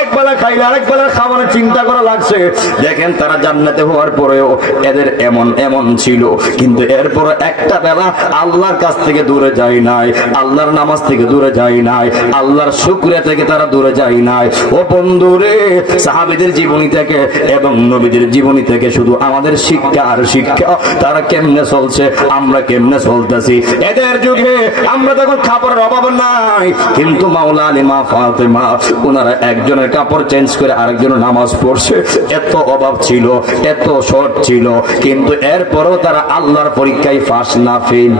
এক বেলা খাইলে আরেক বেলা খাবারের চিন্তা করা লাগছে দেখেন তারা জান্নাতে হওয়ার পরেও এদের এমন এমন ছিল কিন্তু এরপর একটা বেলা আল্লাহর কাছ থেকে দূরে যায় নাই আল্লাহর নামাজ থেকে দূরে যায় নাই আল্লাহর শুকরিয়া থেকে তারা দূরে যায় নাই ও বন্ধুরে সাহাবীদের জীবনী থেকে এবং নবীদের জীবনী থেকে শুধু আমাদের শিক্ষা আর শিক্ষা তারা কেমনে চলছে আমরা কেমনে চলতেছি এদের যুগে আমরা তখন কাপড়ের অভাব নাই কিন্তু মাওলা আলী মা ফাতেমা ওনারা একজনের কাপড় চেঞ্জ করে আরেকজনের নামাজ পড়ছে এত অভাব ছিল এত শর্ট ছিল কিন্তু এরপরও তারা আল্লাহর পরীক্ষায় পাস না ফেল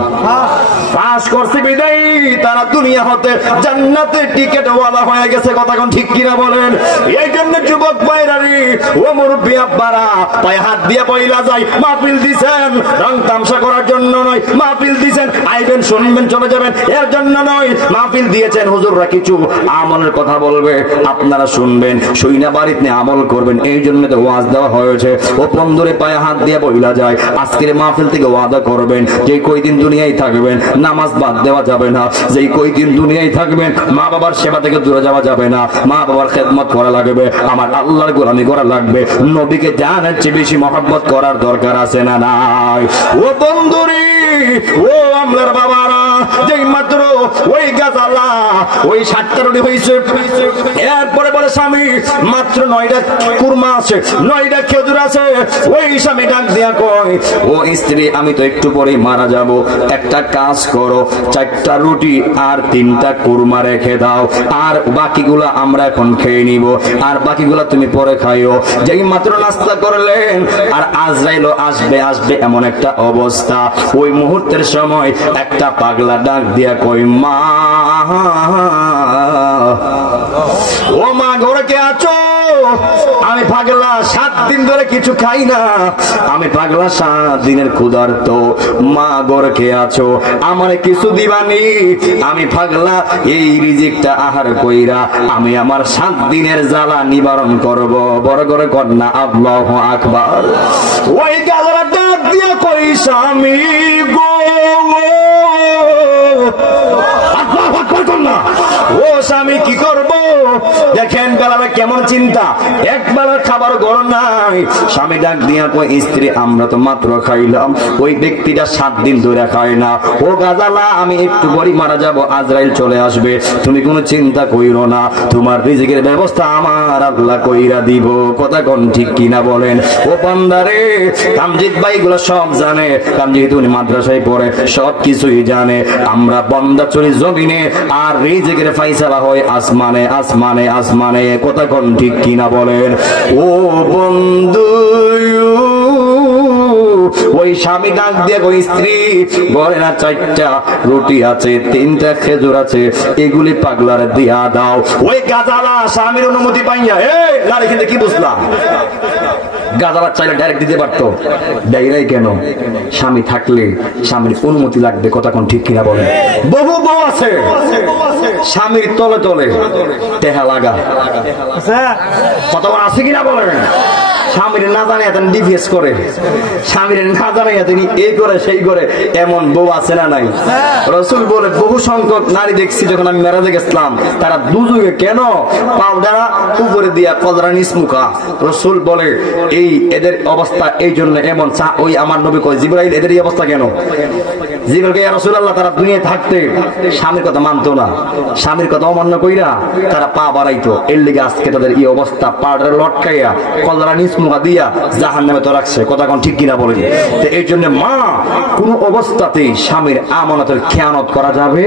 পাস করছে বিদায় তারা দুনিয়া হতে জান্নাতের টিকিট ওয়ালা হয়ে গেছে কথা কোন ঠিক কিনা বলেন এই জন্য যুবক ভাইরারি ও মুরব্বি আব্বারা পায়ে হাত দিয়ে পয়লা যায় মাহফিল দিবেন রং তামসা করার জন্য নয় মাহফিল দিবেন আইবেন শুনবেন চলে যাবেন এর জন্য নয় মাহফিল দিয়েছেন হুজুররা কিছু আমলের কথা বলবে আপনারা শুনবেন শুইনা বাড়িতে আমল করবেন এই জন্য তো ওয়াজ দেওয়া হয়েছে ও বন্ধুরে পায়ে হাত দিয়ে পয়লা যায় আজকের মাহফিল থেকে ওয়াদা করবেন যে কয়দিন দুনিয়ায় থাকবেন নামাজ বাদ দেওয়া যাবে না যেই কয়দিন দুনিয়ায় থাকবেন মা বাবার সেবা থেকে দূরে যাওয়া যাবে না মা বাবার খেদমত করা লাগবে আমার আল্লাহর গোলামি করা লাগবে নবীকে জানার চেয়ে বেশি মহব্বত করার দরকার আছে না নাই ও বন্ধুরে ও আমরার বাবারা যেই মাত্র ওই গাজালা ওই 60টা রুটি হইছে এরপরে বলে স্বামী মাত্র 9টা কুরমা আছে 9টা খেজুর আছে ওই স্বামী ডাক দিয়া কয় ও স্ত্রী আমি তো একটু পরেই মারা যাব একটা কাজ করো 4টা রুটি আর 3টা কুরমা রেখে দাও আর বাকিগুলো আমরা এখন খেয়ে নিব আর বাকিগুলো তুমি পরে খাইও যেই মাত্র নাস্তা করলেন আর আজরাইলও আসবে এমন একটা অবস্থা ওই মুহূর্তের সময় একটা পাগলা ডাক দিয়া কই মা ও মা ঘরে কে আছো আমি পাগলা 7 দিন ধরে কিছু খাই না আমি পাগলা 7 দিনের ক্ষুধার্ত মা ঘরে কে আছো আমারে কিছু দিবানি আমি পাগলা এই রিজিকটা আহার কইরা আমি আমার 7 দিনের জ্বালা নিবারণ করব বড় করে কন্যা আল্লাহু আকবার ওই গাজরা ডাক দিয়া কই স্বামী গো আল্লাহু আকবার কন্যা ও স্বামী কি করব দেখেন বেলালে কেমন চিন্তা, একবেলার খাবার গরম নাই। স্বামী ডাক দিয়া কই, স্ত্রী আমরা তো মাত্র খাইলাম, ওই ব্যক্তিটা 7 দিন ধরে খায় না। ও গাজালা, আমি একটু পরই মারা যাব, আজরাইল চলে আসবে, তুমি কোনো চিন্তা কইরো না, তোমার রিজিকের ব্যবস্থা আমার আল্লাহ কইরা দিব। কথা কোন ঠিক কিনা বলেন? ও বান্দারে, কামজিৎ ভাই গুলো সব জানে, কামজিৎ উনি মাদ্রাসায় পড়ে, সব কিছুই জানে। আমরা বান্দা চলি জমিনে, আর রিজিকের ফাইসালা হয় আসমানে আসমানে আসমানে। কথা কোন ঠিক কিনা বলেন? ও বন্ধু, ওই স্বামী ডাক দিয়ে ওই স্ত্রী, ঘরে না 4টা রুটি আছে, 3টা খেজুর আছে, এগুলি পাগলার দিয়া দাও। ওই গাজালা স্বামীর অনুমতি পাইয়া, এই নারী কিন্তু কি বুঝলাম, গাজালা চাইলে ডাইরেক্ট দিতে পারতো, দেয় নাই কেন? স্বামী থাকলে স্বামীর অনুমতি লাগবে। কথা কোন ঠিক কিনা বলেন? বহু বউ আছে স্বামীর তলে তলে টেহা লাগা, কতবার আছে কিনা বলেন? স্বামীর না জানে এত ডিভিএস করে, স্বামীর না জানে এত এই করে সেই করে, এমন বউ আছে না নাই? রাসূল বলে বহু সংখ্যক নারী দেখছি যখন আমি মেরাজে গেছিলাম, তারা দুজনে কেন পাউডার উপরে দিয়া কদরা নিসমুখা। রাসূল বলে এই এদের অবস্থা এই জন্য এমন। ওই আমার নবী কয়, জিবরাইল এদের এই অবস্থা কেন? জিবরাইল, ইয়া রাসূলুল্লাহ, তারা দুনিয়ায় থাকতে স্বামীর কথা মানতো না, স্বামীর কথা অমান্য কইরা তারা পা বাড়াইতো, এর লিগে আজকে তাদের এই অবস্থা, পাউডার লটকাইয়া কদরা নিসমুখা দিয়া জাহান্নামে তো রাখছে। কথা কোন ঠিক কিনা বলেন? তো এই জন্য মা, কোন অবস্থাতেই স্বামীর আমানতের খেয়ানত করা যাবে?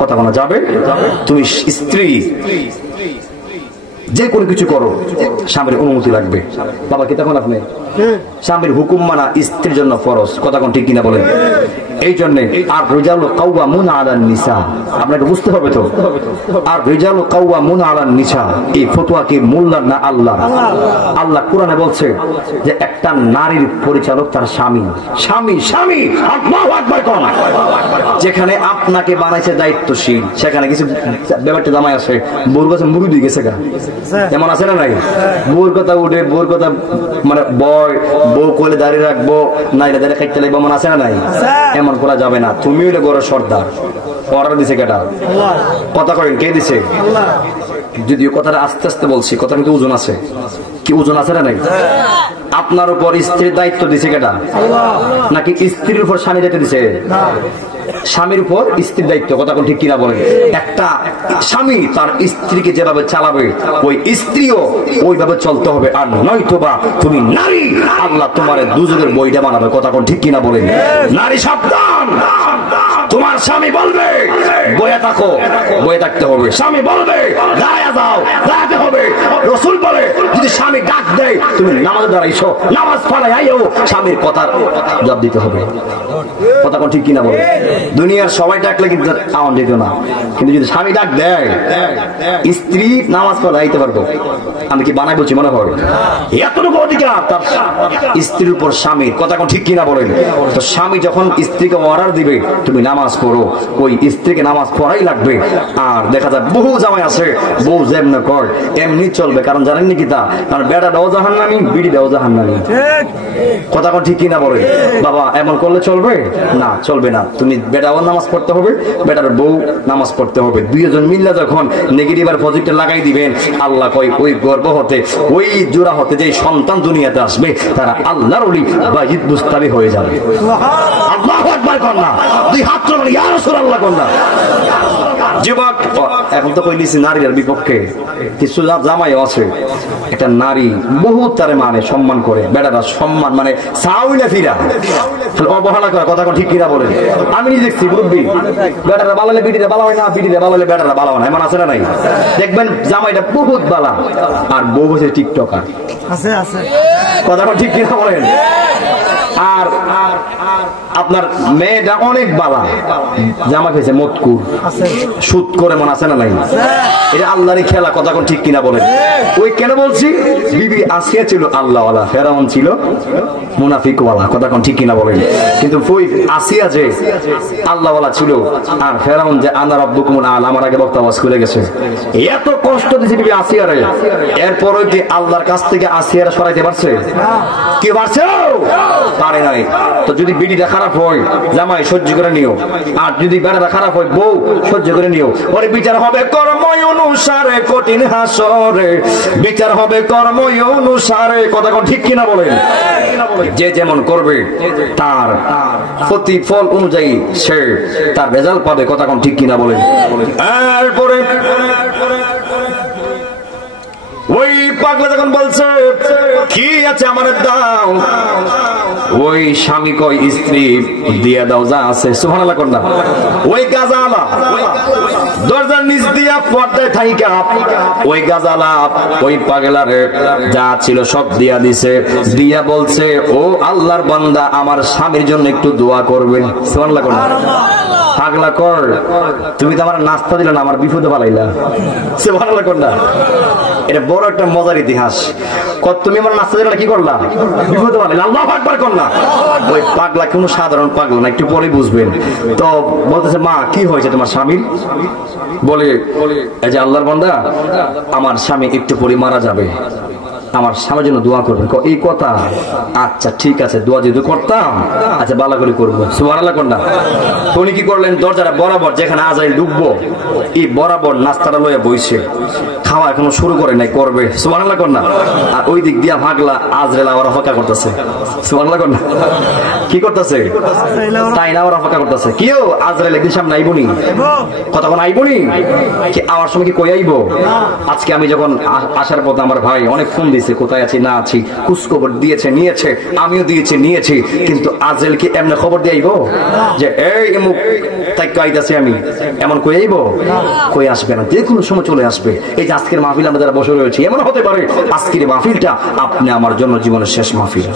কথা বলা যাবে? তুমি স্ত্রী যে কোনো কিছু করো, স্বামীর অনুমতি লাগবে। বাবা কি তখন আপনি স্বামীর হুকুম মানা স্ত্রীর জন্য ফরজ। কথা কোন ঠিক কিনা বলেন? এই জন্য আর রিজালু কাওয়ামুনা আলান নিসা, আপনাকে বুঝতে হবে তো। আর রিজালু কাওয়ামুনা আলান নিসা, এই ফতোয়া কি মোল্লার না আল্লাহ? আল্লাহ কোরআনে বলছে যে একটা নারীর পরিচালক তার স্বামী। স্বামী স্বামী আল্লাহু আকবার কোন। যেখানে আপনাকে বানাইছে দায়িত্বশীল, সেখানে কিছু ব্যাপারটা জামাই আছে, বউর কাছে মুরুদ হয়ে গেছে গা, এমন আছে না নাই? বউর কথা উঠে, বউর কথা মানে বয়, বউ কোলে দাঁড়িয়ে রাখবো, নাইলে দাঁড়িয়ে খাইতে লাগবো, এমন আছে না নাই? এমন করা যাবে না। তুমি হইলে বড় সর্দার, অর্ডার দিছে কেটা? কথা করেন, কে দিছে? যদিও কথাটা আস্তে আস্তে বলছি, কথা কিন্তু ওজন আছে। কি ওজন আছে না নাই? আপনার উপর স্ত্রীর দায়িত্ব দিছে কেটা? নাকি স্ত্রীর উপর স্বামী দায়িত্ব দিছে? স্বামীর উপর স্ত্রীর দায়িত্ব। কথা কোন ঠিক কিনা বলেন? একটা স্বামী তার স্ত্রীকে যেভাবে চালাবে, ওই স্ত্রীও ওইভাবে চলতে হবে। আর নয়তো বা তুমি নারী, আল্লাহ তোমার দুজনের বইটা বানাবে। কথা কোন ঠিক কিনা বলেন? নারী সাবধান, তোমার স্বামী বলবে বইয়া থাকো, বইয়া থাকতে হবে। স্বামী বলবে গায়া যাও, গায়াতে হবে। রাসূল বলে যদি স্বামী ডাক দেয় তুমি নামাজ দাঁড়াইছো, নামাজ পড়াই আইও, স্বামীর কথার জবাব দিতে হবে। কথা কোন ঠিক কিনা বলে? দুনিয়ার সবাই ডাকলে কিন্তু আওয়াজ দিত না, কিন্তু যদি স্বামী ডাক দেয় স্ত্রী নামাজ পড়াই আইতে পারবো। আমি কি বানাই বলছি মনে হয়? এতটুকু অধিকার তার স্ত্রীর উপর স্বামীর। কথা কোন ঠিক কিনা বলেন? তো স্বামী যখন স্ত্রীকে অর্ডার দিবে তুমি নামাজ পড়ো, ওই স্ত্রীকে নামাজ পড়াই লাগবে। আর দেখা যায় বহু জামাই আছে, বউ যেমন কর এমনি চলবে। কারণ জানেন নাকি তা? কারণ বেটা দাও জাহান্নামী, বিড়ি দাও জাহান্নামী। কথা কোন ঠিক কিনা বলে? বাবা এমন করলে চলবে না, চলবে না। তুমি বেটাও নামাজ পড়তে হবে, বেটার বউ নামাজ পড়তে হবে। দুইজন মিল্লা যখন নেগেটিভ আর পজিটিভ লাগাই দিবেন, আল্লাহ কয় ওই গর্ভ হতে, ওই জোড়া হতে যে সন্তান দুনিয়াতে আসবে তারা আল্লাহর ওলি বা ঈদ মুস্তাবি হয়ে যাবে। আল্লাহু আকবার কন্যা, দুই হাত তুলে ইয়া রাসূলুল্লাহ কন্যা। যুবক এখন তো কইলিছি নারীর বিপক্ষে, কিছু জামাই আছে একটা নারী বহুত তারে মানে সম্মান করে, বেটারা সম্মান মানে সাউইলা ফিরা অবহেলা করে। কথা ঠিক কিনা বলেন? আমি নিজে দেখছি মুরব্বি, বেটারা বালালে বিটিরা বালা হয় না, বিটিরা বালালে বেটারা বালা হয় না, এমন আছে না নাই? দেখবেন জামাইটা বহুত বালা আর বউ বসে টিকটকার আছে আছে। কথা ঠিক কিনা বলেন? আর আপনার মেয়েটা অনেক বালা, জামা খেয়েছে মতকুর, সুদ করে মনে আছে না নাই? এটা আল্লাহরই খেলা। কথা কোন ঠিক কিনা বলেন? ওই কেন বলছি, বিবি আসিয়া ছিল আল্লাহওয়ালা, ফেরাউন ছিল মুনাফিকওয়ালা। কথা কোন ঠিক কিনা বলেন? কিন্তু ওই আসিয়া যে আল্লাহওয়ালা ছিল আর ফেরাউন যে আনা রাব্বুকুমুল আ'লা, আমার আগে বক্তা ওয়াজ করে গেছে, এত কষ্ট দিয়েছে বিবি আসিয়ারে, এরপরও কি আল্লাহর কাছ থেকে আসিয়ারা সরাইতে পারছে? কি পারছে? পারে নাই। তো যদি বিডিটা খারাপ খারাপ হয় জামাই সহ্য করে নিও, আর যদি বেড়াটা খারাপ হয় বউ সহ্য করে নিও। ওরে বিচার হবে কর্ম অনুসারে, কঠিন হাসরে বিচার হবে কর্ম অনুসারে। কথা কোন ঠিক কিনা বলেন? যে যেমন করবে তার প্রতিফল অনুযায়ী সে তার রেজাল্ট পাবে। কথা কোন ঠিক কিনা বলেন? এরপরে ওই পাগলা যখন বলছে কি আছে আমার দাও, ওই স্বামী কই স্ত্রী দিয়া দাও যা আছে। সুবহানাল্লাহ কোন না? ওই গাজালা দরজার নিচ দিয়া পর্দায় থাইকা ওই গাজালা ওই পাগলারে যা ছিল সব দিয়া দিছে, দিয়া বলছে ও আল্লাহর বান্দা আমার স্বামীর জন্য একটু দোয়া করবেন। সুবহানাল্লাহ কোন না? পাগলা কর, তুমি তো আমার নাস্তা দিলে না, আমার বিপদে পালাইলা। সুবহানাল্লাহ কোন না? এটা বড় একটা মজার ইতিহাস। তুমি আমার নাস্তা দিলে কি করলা? বিপদে পালাইলা। আল্লাহু আকবার কোন না? ওই পাগলা কোনো সাধারণ পাগলা না, একটু পরে বুঝবেন। তো বলতেছে মা কি হয়েছে তোমার স্বামীর? বলে এই যে আল্লাহর বান্দা আমার স্বামী একটু পরে মারা যাবে, আমার স্বামীর জন্য দোয়া করবেন। এই কথা, আচ্ছা ঠিক আছে, দোয়া যদি করতাম আচ্ছা বালা করে করবো। সুবহানাল্লাহ কোন না? উনি কি করলেন, দরজাটা বরাবর যেখানে আজাইল ঢুকবো এই বরাবর নাস্তাটা লয়ে বইছে, খাওয়া এখনো শুরু করে নাই, করবে। সুবহানাল্লাহ কোন না? আর ওই দিক দিয়া ভাগলা আজরাইল ওরা অপেক্ষা করতেছে। সুবহানাল্লাহ কোন না? কি করতেছে? তাই না, ওরা অপেক্ষা করতেছে। কিও আজরাইল একদিন সামনে আইবনি, কতক্ষণ আইবনি, কি আমার সময় কি কই আইবো? আজকে আমি যখন আসার পথে আমার ভাই অনেক ফোন দিয়েছে, কোথায় আছি না আছি, খোঁজখবর দিয়েছে, নিয়েছে, আমিও দিয়েছি নিয়েছি, কিন্তু আজরাইল কি এমনি খবর দিয়ে আইবো যে এই এমুক তাই কাইতাছি আমি, এমন কই আইবো? কই আসবে না, যে কোনো সময় চলে আসবে। এই যে আজকের মাহফিল আমরা যারা বসে রয়েছি, এমন হতে পারে আজকের মাহফিলটা আপনি আমার জন্য জীবনের শেষ মাহফিল।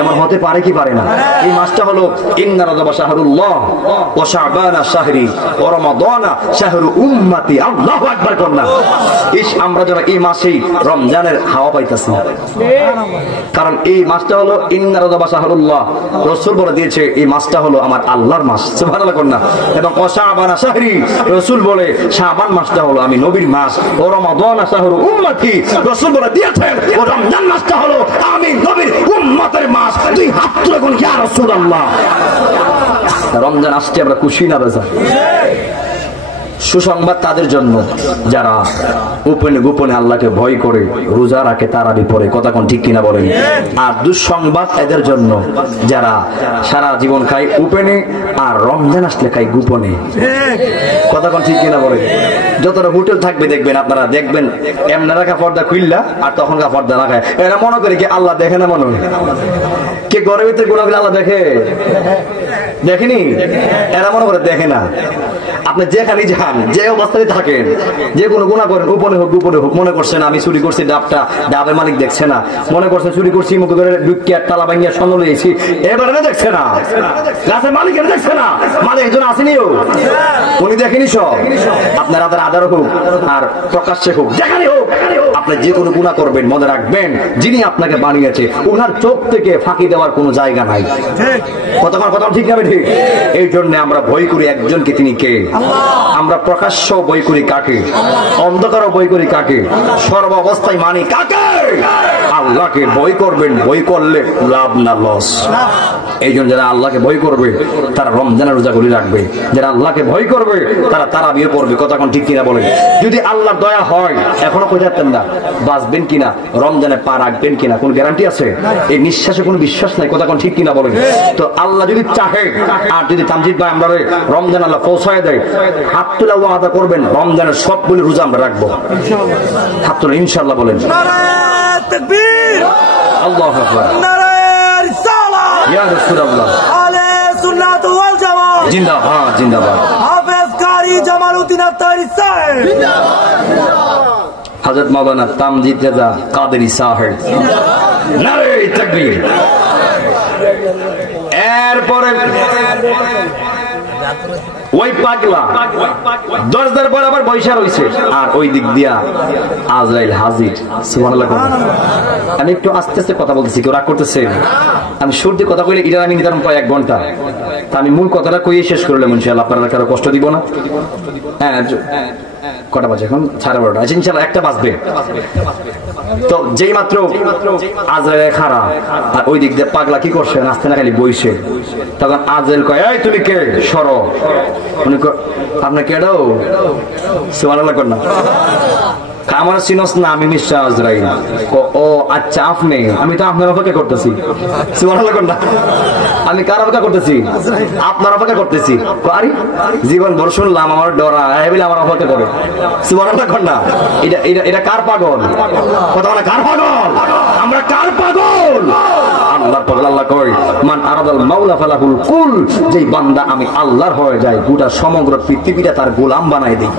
এমন হতে পারে কি পারে না? এই মাসটা হলো ইন্না রাজাবা শাহরুল্লাহ ওয়া শাবানা শাহরি ওয়া রমাদানা শাহরু উম্মতি। আল্লাহু আকবার কোন না? আমরা যারা এই মাসেই রমজানের হাওয়া পাইতেছি, কারণ এই মাসটা হলো ইন্না রাজাবা শাহরুল্লাহ, রাসূল বলে দিয়েছে এই মাসটা হলো আমার আল্লাহর মাস। সুবহানাল্লাহ কোন না? এবং ওয়া শাবানা শাহরি, রাসূল বলে শাবান মাসটা হলো আমি নবীর মাস। ও রমাদানা শাহরু উম্মতি, রাসূল বলে দিয়েছেন ও রমজান মাসটা হলো আমি নবীর উম্মতের মাস। তুই হাত তুলে কোন ইয়া রাসূলুল্লাহ। রমজান আসছে, আমরা খুশি না বেজার? সুসংবাদ তাদের জন্য যারা গোপনে গোপনে আল্লাহকে ভয় করে রোজা রাখে, তারাবি পড়ে। কথা কোন ঠিক কিনা বলেন? আর দুঃসংবাদ এদের জন্য যারা সারা জীবন খায় গোপনে আর রমজান আসলে খায় গোপনে। কথা কোন ঠিক কিনা বলেন? যতটা হোটেল থাকবে দেখবেন, আপনারা দেখবেন এমনি রাখা পর্দা খুললা আর তখনকার পর্দা রাখায়, এরা মনে করে কি আল্লাহ দেখে না? মনে কে ঘরের ভিতরে গুণা করলে আল্লাহ দেখে? দেখেনি? এরা মনে করে দেখে না। আপনি যেখানে যান, যে অবস্থায় থাকেন, যে কোনো গুনাহ করেন, গোপনে হোক গোপনে হোক, মনে করছেন আমি চুরি করছি, ডাবের মালিক দেখছে না, মনে করছেন চুরি করছি, মুখ করে ঢুকিয়ে তালা ভাঙিয়া স্বর্ণ লইছি, এবারে দেখছে না, গাছের মালিক দেখছে না, মালিক একজন আসেনি, উনি দেখেনি সব। আপনার আদার হোক আর প্রকাশ্যে হোক, যেখানে হোক, আপনি যে কোনো গুনাহ করবেন মনে রাখবেন যিনি আপনাকে বানিয়েছে ওনার চোখ থেকে ফাঁকি দেওয়ার কোনো জায়গা নাই। কথা ঠিক না? ঠিক। এই জন্য আমরা ভয় করি একজনকে, তিনি কে? আমরা প্রকাশ্য ভয় করি কাকে? অন্ধকারও ভয় করি কাকে? সর্ব অবস্থায় মানি কাকে? আল্লাহকে ভয় করবেন। ভয় করলে লাভ না লস। এই জন্য যারা আল্লাহকে ভয় করবে তারা রমজানের রোজাগুলি রাখবে, যারা আল্লাহকে ভয় করবে তারা তারাবিও পড়বে। কথা কোন ঠিক কিনা বলেন? যদি আল্লাহর দয়া হয়, এখনো কই যাচ্ছেন না, বাঁচবেন কিনা, রমজানে পা রাখবেন কিনা, কোন গ্যারান্টি আছে? এই নিঃশ্বাসে কোনো বিশ্বাস নাই। কথা কোন ঠিক কিনা বলেন? তো আল্লাহ যদি চাহে, আর যদি তামজিদ ভাই আমরা রমজান আল্লাহ পৌঁছায় দেয়, হাত তুলে ওয়াদা করবেন রমজানের সবগুলি রোজা আমরা রাখবো। হাত তুলে ইনশাআল্লাহ বলেন। আল্লাহু আকবার। ইয়া রাসূলুল্লাহ। আলে সুন্নাত ওয়াল জামাত জিন্দাবাদ, জিন্দাবাদ। হাফেজ কারি জামালউদ্দিন আত্তারি সাহেব জিন্দাবাদ। হযরত মাওলানা তামজিদ রেজা কাদেরী সাহেব জিন্দাবাদ। নারে তাকবীর। এরপরে ওই পাগলা দরজার পর আবার বৈশা রয়েছে, আর ওই দিক দিয়া আজরাইল হাজির। সুবহানাল্লাহ। আমি একটু আস্তে আস্তে কথা বলতেছি, কেউ রাগ করতেছে? আমি শুরুতে কথা কইলে এটা আমি নিতাম প্রায় 1 ঘন্টা, তা আমি মূল কথাটা কইয়ে শেষ করলাম ইনশাআল্লাহ। আপনারা কারো কষ্ট দিব না। হ্যাঁ, কটা বাজে এখন? 12:30। আচ্ছা ইনশাআল্লাহ 1টা বাজবে। তো যেই মাত্র আজরাইল খাড়া আর ওই দিক দিয়ে পাগলা কি করছে নাস্তা না খালি বইছে, তখন আজরাইল কয় এই তুমি কে, সরো। উনি আপনি কেডো? সুবহানাল্লাহ কর না। আমার চিনস না, আমি মিস্টার আজরাইল। ও আচ্ছা আপনি, আমি তো আপনার অপেক্ষা করতেছি। সুবহানাল্লাহ কর না। আমি কার অপেক্ষা করতেছি? আপনার অপেক্ষা করতেছি। আরে জীবন ভর শুনলাম আমার ডরা বলে আমার অপেক্ষা করে। সুবহানাল্লাহ কর না। এটা এটা এটা কার পাগল? কথা বলে কার পাগল? আমরা কার পাগল? আল্লাহর পাগল। আল্লাহ কয় মান আরাদাল মাওলা ফালাহুল কুল, যেই বান্দা আমি আল্লাহর হয়ে যায় গোটা সমগ্র পৃথিবীটা তার গোলাম বানাই দেই।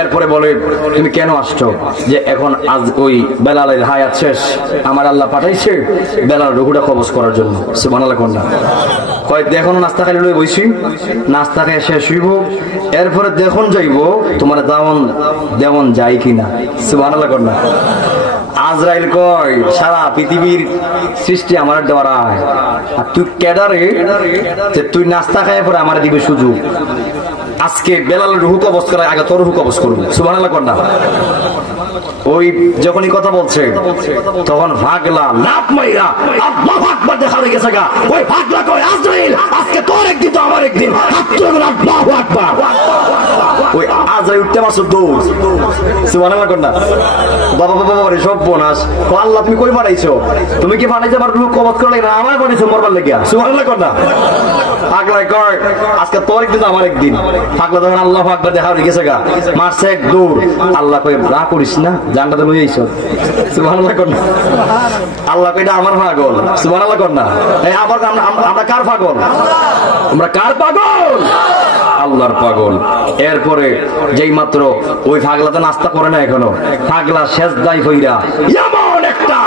এরপরে বলে তুমি কেন আসছো? যে এখন আজ ওই বেলালের হায়াত শেষ, আমার আল্লাহ পাঠাইছে বেলাল রুহুটা কবজ করার জন্য। সুবহানাল্লাহ কন্যা কয় দেখুন নাস্তা খাই লই বইছি, নাস্তা খেয়ে শেষ হইব, এরপরে দেখুন যাইব তোমার দাওয়ান দেওয়ান যায় কিনা। সুবহানাল্লাহ কন্যা। আজরাইল কয় সারা পৃথিবীর সৃষ্টি আমার দ্বারা, আর তুই কেডারে তুই নাস্তা খাই পরে আমার দিবে সুযোগ। আজকে বেলাল রুহু কবজ করার আগে তোর রুহু কবজ করবো। সুবহানাল্লাহ কর না। ওই যখনই কথা বলছে তখন ভাগলা লাভ মাইরা আল্লাহু আকবার দেখা হয়ে গেছে গা। ওই ভাগলা কয় আজরাইল আজকে তোর একদিন তো আমার একদিন, আল্লাহু আকবার। ওই আজরাইল উঠতে মারছো দৌড়। সুবহানাল্লাহ কর না। বাবা বাবা বাবা সব বোনাস আল্লাহ তুমি কই পাঠাইছো? তুমি কি পাঠাইছো আমার রুহু কবজ করলে না আমার পাঠাইছো মরবার লাগিয়া? সুবহানাল্লাহ কর না। পাগলা কয় আজকে তোর একদিন তো আমার একদিন। পাগলা তখন আল্লাহু আকবার দেখা হয়ে গেছে গা, মারছে এক দৌড়। আল্লাহ কয় না করিস না, জানটা তো লই আইছো। সুবহানাল্লাহ কর না। আল্লাহ কয় এটা আমার পাগল। সুবহানাল্লাহ কর না। এই আবার আমরা কার পাগল? আমরা কার পাগল? আল্লাহর পাগল। এরপরে যেই মাত্র ওই পাগলা তো নাস্তা করে না এখনো, পাগলা সেজদায় কইরা এমন একটা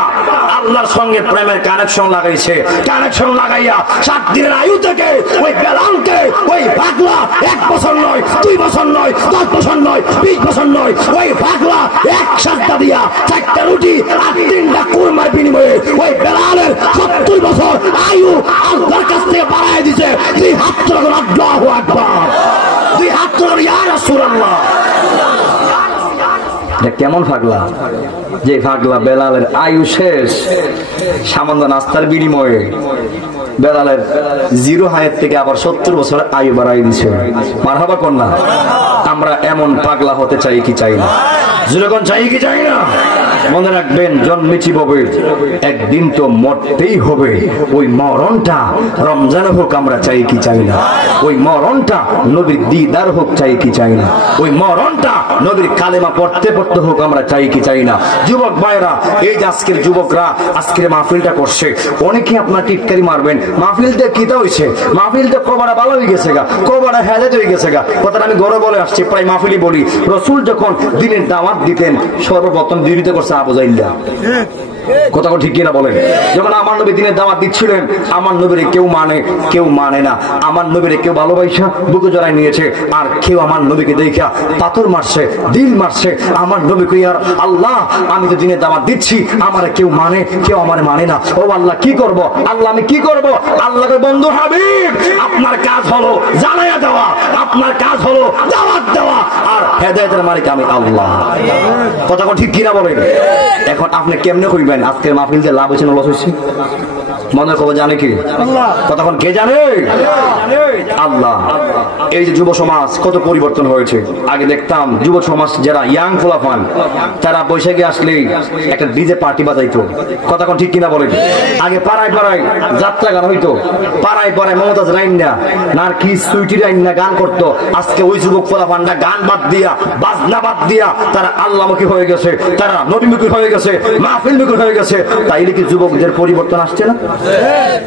আল্লাহর সঙ্গে প্রেমের কানেকশন লাগাইছে। কানেকশন লাগাইয়া 7 দিনের আয়ু থেকে ওই বেলালকে ওই পাগলা 1 বছর নয়, 2 বছর নয়, 10 বছর নয়, 20 বছর নয়, ওই পাগলা এক সাজদা দিয়া 4টা রুটি আর 3টা কুরমার বিনিময়ে ওই বেলালের 70 বছর আয়ু আল্লাহর কাছ থেকে বাড়ায় দিছে। 2 হাত তুলে আল্লাহু আকবার, 2 হাত তুলে ইয়া রাসূলুল্লাহ। কেমন পাগলা? যে পাগলা বেলালের আয়ু শেষ, সামান্য নাস্তার বিনিময়ে বেলালের 0 হায়াত থেকে আবার 70 বছর আয়ু বাড়াই দিছে। মারহাবা কন্যা। আমরা এমন পাগলা হতে চাই কি চাই না? যখন চাই কি চাই না? মনে রাখবেন জন্মেছি ববে একদিন তো মরতেই হবে। ওই মরণটা রমজানে হোক আমরা চাই কি চাই না? ওই মরণটা নবীর দিদার হোক চাই কি চাই না? ওই মরণটা নবীর কালেমা পড়তে পড়তে হোক আমরা চাই কি চাই না? যুবক ভাইরা, এই যে আজকের যুবকরা আজকের মাহফিলটা করছে, অনেকে আপনার টিটকারি মারবেন মাহফিলটা কিতা হইছে, মাহফিলটা কবাটা ভালো হয়ে গেছে গা, কবাটা হেদায়েত হয়ে গেছে গা। কথাটা আমি গৌরব বলে আসছি, প্রায় মাহফিলই বলি। রাসূল যখন দিনের দাওয়াত দিতেন সর্বপ্রথম বিরোধিতা করছে আবু জাইল্লা। কথা ঠিক কিনা বলেন? যখন আমার নবী দিনের দাওয়াত দিচ্ছিলেন, আমার নবীরে কেউ মানে না। আমার নবীরে কেউ ভালোবাসা বুকে জড়াই নিয়েছে, আর কেউ আমার নবীকে দেখা পাথর মারছে, দিল মারছে। আমার নবীকে আর আল্লাহ আমি তো দিনের দাওয়াত দিচ্ছি, আমার কেউ মানে, কেউ আমার মানে না। ও আল্লাহ কি করব? আল্লাহ আমি কি করব? আল্লাহকে বন্ধু হাবিব আপনার কাজ হলো জানায়া দেওয়া, আপনার কাজ হলো দাওয়াত দেওয়া, আর হেদায়েতের মালিক আমি আল্লাহ। কথা ঠিক কিনা বলেন? এখন আপনি কেমনে কইবেন আজকের মাহফিল যে লাভ হয়েছে না লস হয়েছে? মনের খবর জানে কি? কতক্ষণ কে জানে? আল্লাহ। এই যে যুব সমাজ কত পরিবর্তন হয়েছে। আগে দেখতাম যুব সমাজ যারা ইয়াং ফুলাফান, তারা বৈশাখে আসলেই একটা ডিজে পার্টি বাজাইতো। কতক্ষণ ঠিক কিনা বলেন? আগে পাড়ায় পাড়ায় যাত্রা গান হইতো, পাড়ায় পাড়ায় মমতাজ রাইন্না নারকিস সুইটি রাইন্না গান করতো। আজকে ওই যুবক ফুলাফানরা গান বাদ দিয়া, বাজনা বাদ দিয়া তারা আল্লাহমুখী হয়ে গেছে, তারা নবীমুখী হয়ে গেছে, মাহফিলমুখী হয়ে গেছে। তাইলে কি যুবকদের পরিবর্তন আসছে না?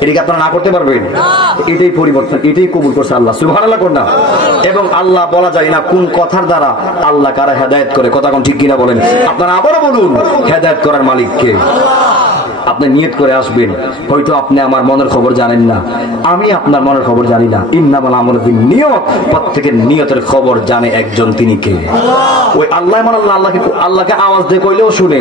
এটাকে আপনারা না করতে পারবেন? এটাই পরিবর্তন, এটাই কবুল করছে আল্লাহ। সুবহানাল্লাহ কন্যা। এবং আল্লাহ বলা যায় না কোন কথার দ্বারা আল্লাহ কারা হেদায়েত করে। কথা কোন ঠিক কিনা বলেন? আপনারা আবারও বলুন, হেদায়েত করার মালিক কে? আপনি নিয়ত করে আসবেন। হয়তো আপনি আমার মনের খবর জানেন না, আমি আপনার মনের খবর জানি না। ইন্নামাল আমালু বিন্নিয়াত, প্রত্যেকের নিয়তের খবর জানে একজন, তিনি কে? ওই আল্লাহ। মানে আল্লাহকে আওয়াজ দিয়ে কইলেও শুনে,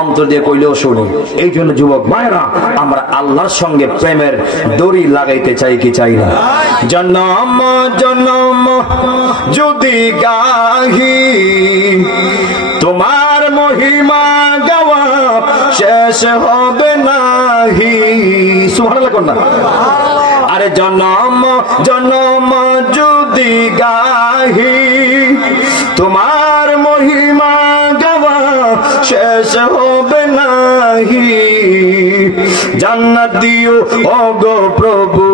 অন্তর দিয়ে কইলেও শুনে। এই জন্য যুবক ভাইরা, আমরা আল্লাহর সঙ্গে প্রেমের দড়ি লাগাইতে চাই কি চাই না? জনম জনম যদি গাহি তোমার মহি মহিমা গাওয়া শেষ হবে নাহি। সুবহানাল্লাহ কন্যা। আরে জনম জনম যদি গাহি তোমার মহিমা গাওয়া শেষ হবে নাহি। জান্নাত দিও ওগো প্রভু,